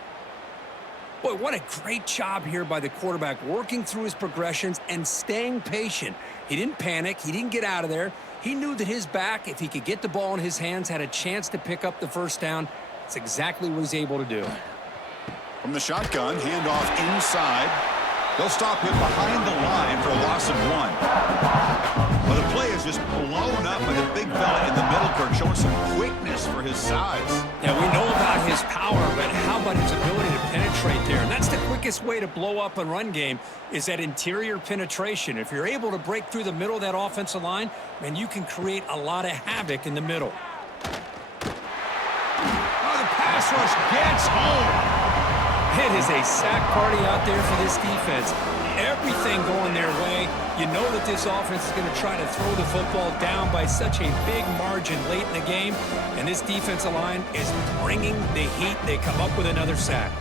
Boy, what a great job here by the quarterback, working through his progressions and staying patient. He didn't panic. He didn't get out of there. He knew that his back, if he could get the ball in his hands, had a chance to pick up the 1st down. That's exactly what he's able to do. From the shotgun, handoff inside. They'll stop him behind the line for a loss of 1. Well, the play is just blown up by the big fella in the middle, Kirk, showing some quickness for his size. Yeah, we know about his power, but how about his ability to penetrate there? And that's the quickest way to blow up a run game is that interior penetration. If you're able to break through the middle of that offensive line, man, you can create a lot of havoc in the middle. Oh, the pass rush gets home. It is a sack party out there for this defense. Everything going their way. You know that this offense is going to try to throw the football down by such a big margin late in the game. And this defensive line is bringing the heat. They come up with another sack.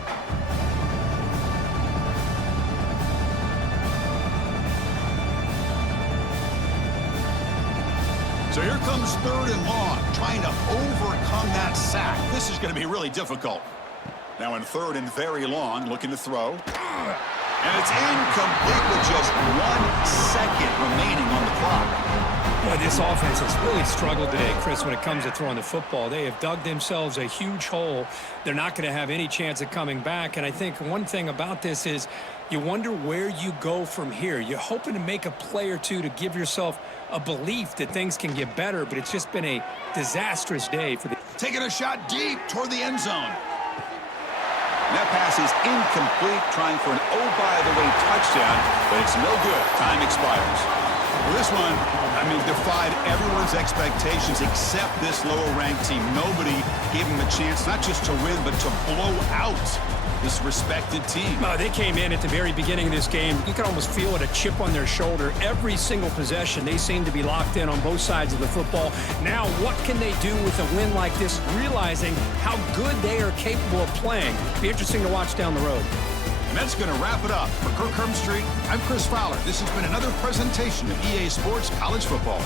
So here comes 3rd and long, trying to overcome that sack. This is going to be really difficult. Now in 3rd and very long, looking to throw. And it's incomplete with just 1 second remaining on the clock. Boy, this offense has really struggled today, Chris, when it comes to throwing the football. They have dug themselves a huge hole. They're not going to have any chance of coming back. And I think one thing about this is you wonder where you go from here. You're hoping to make a play or two to give yourself a belief that things can get better, but it's just been a disastrous day for the... Taking a shot deep toward the end zone. That pass is incomplete, trying for an oh-by-the-way touchdown, but it's no good. Time expires. Well, this one, defied everyone's expectations except this lower-ranked team. Nobody gave them a chance not just to win, but to blow out this respected team. They came in at the very beginning of this game. You can almost feel it, a chip on their shoulder. Every single possession, they seem to be locked in on both sides of the football. Now, what can they do with a win like this, realizing how good they are capable of playing? Be interesting to watch down the road. And that's going to wrap it up. For Kirk Street, I'm Chris Fowler. This has been another presentation of EA Sports College Football.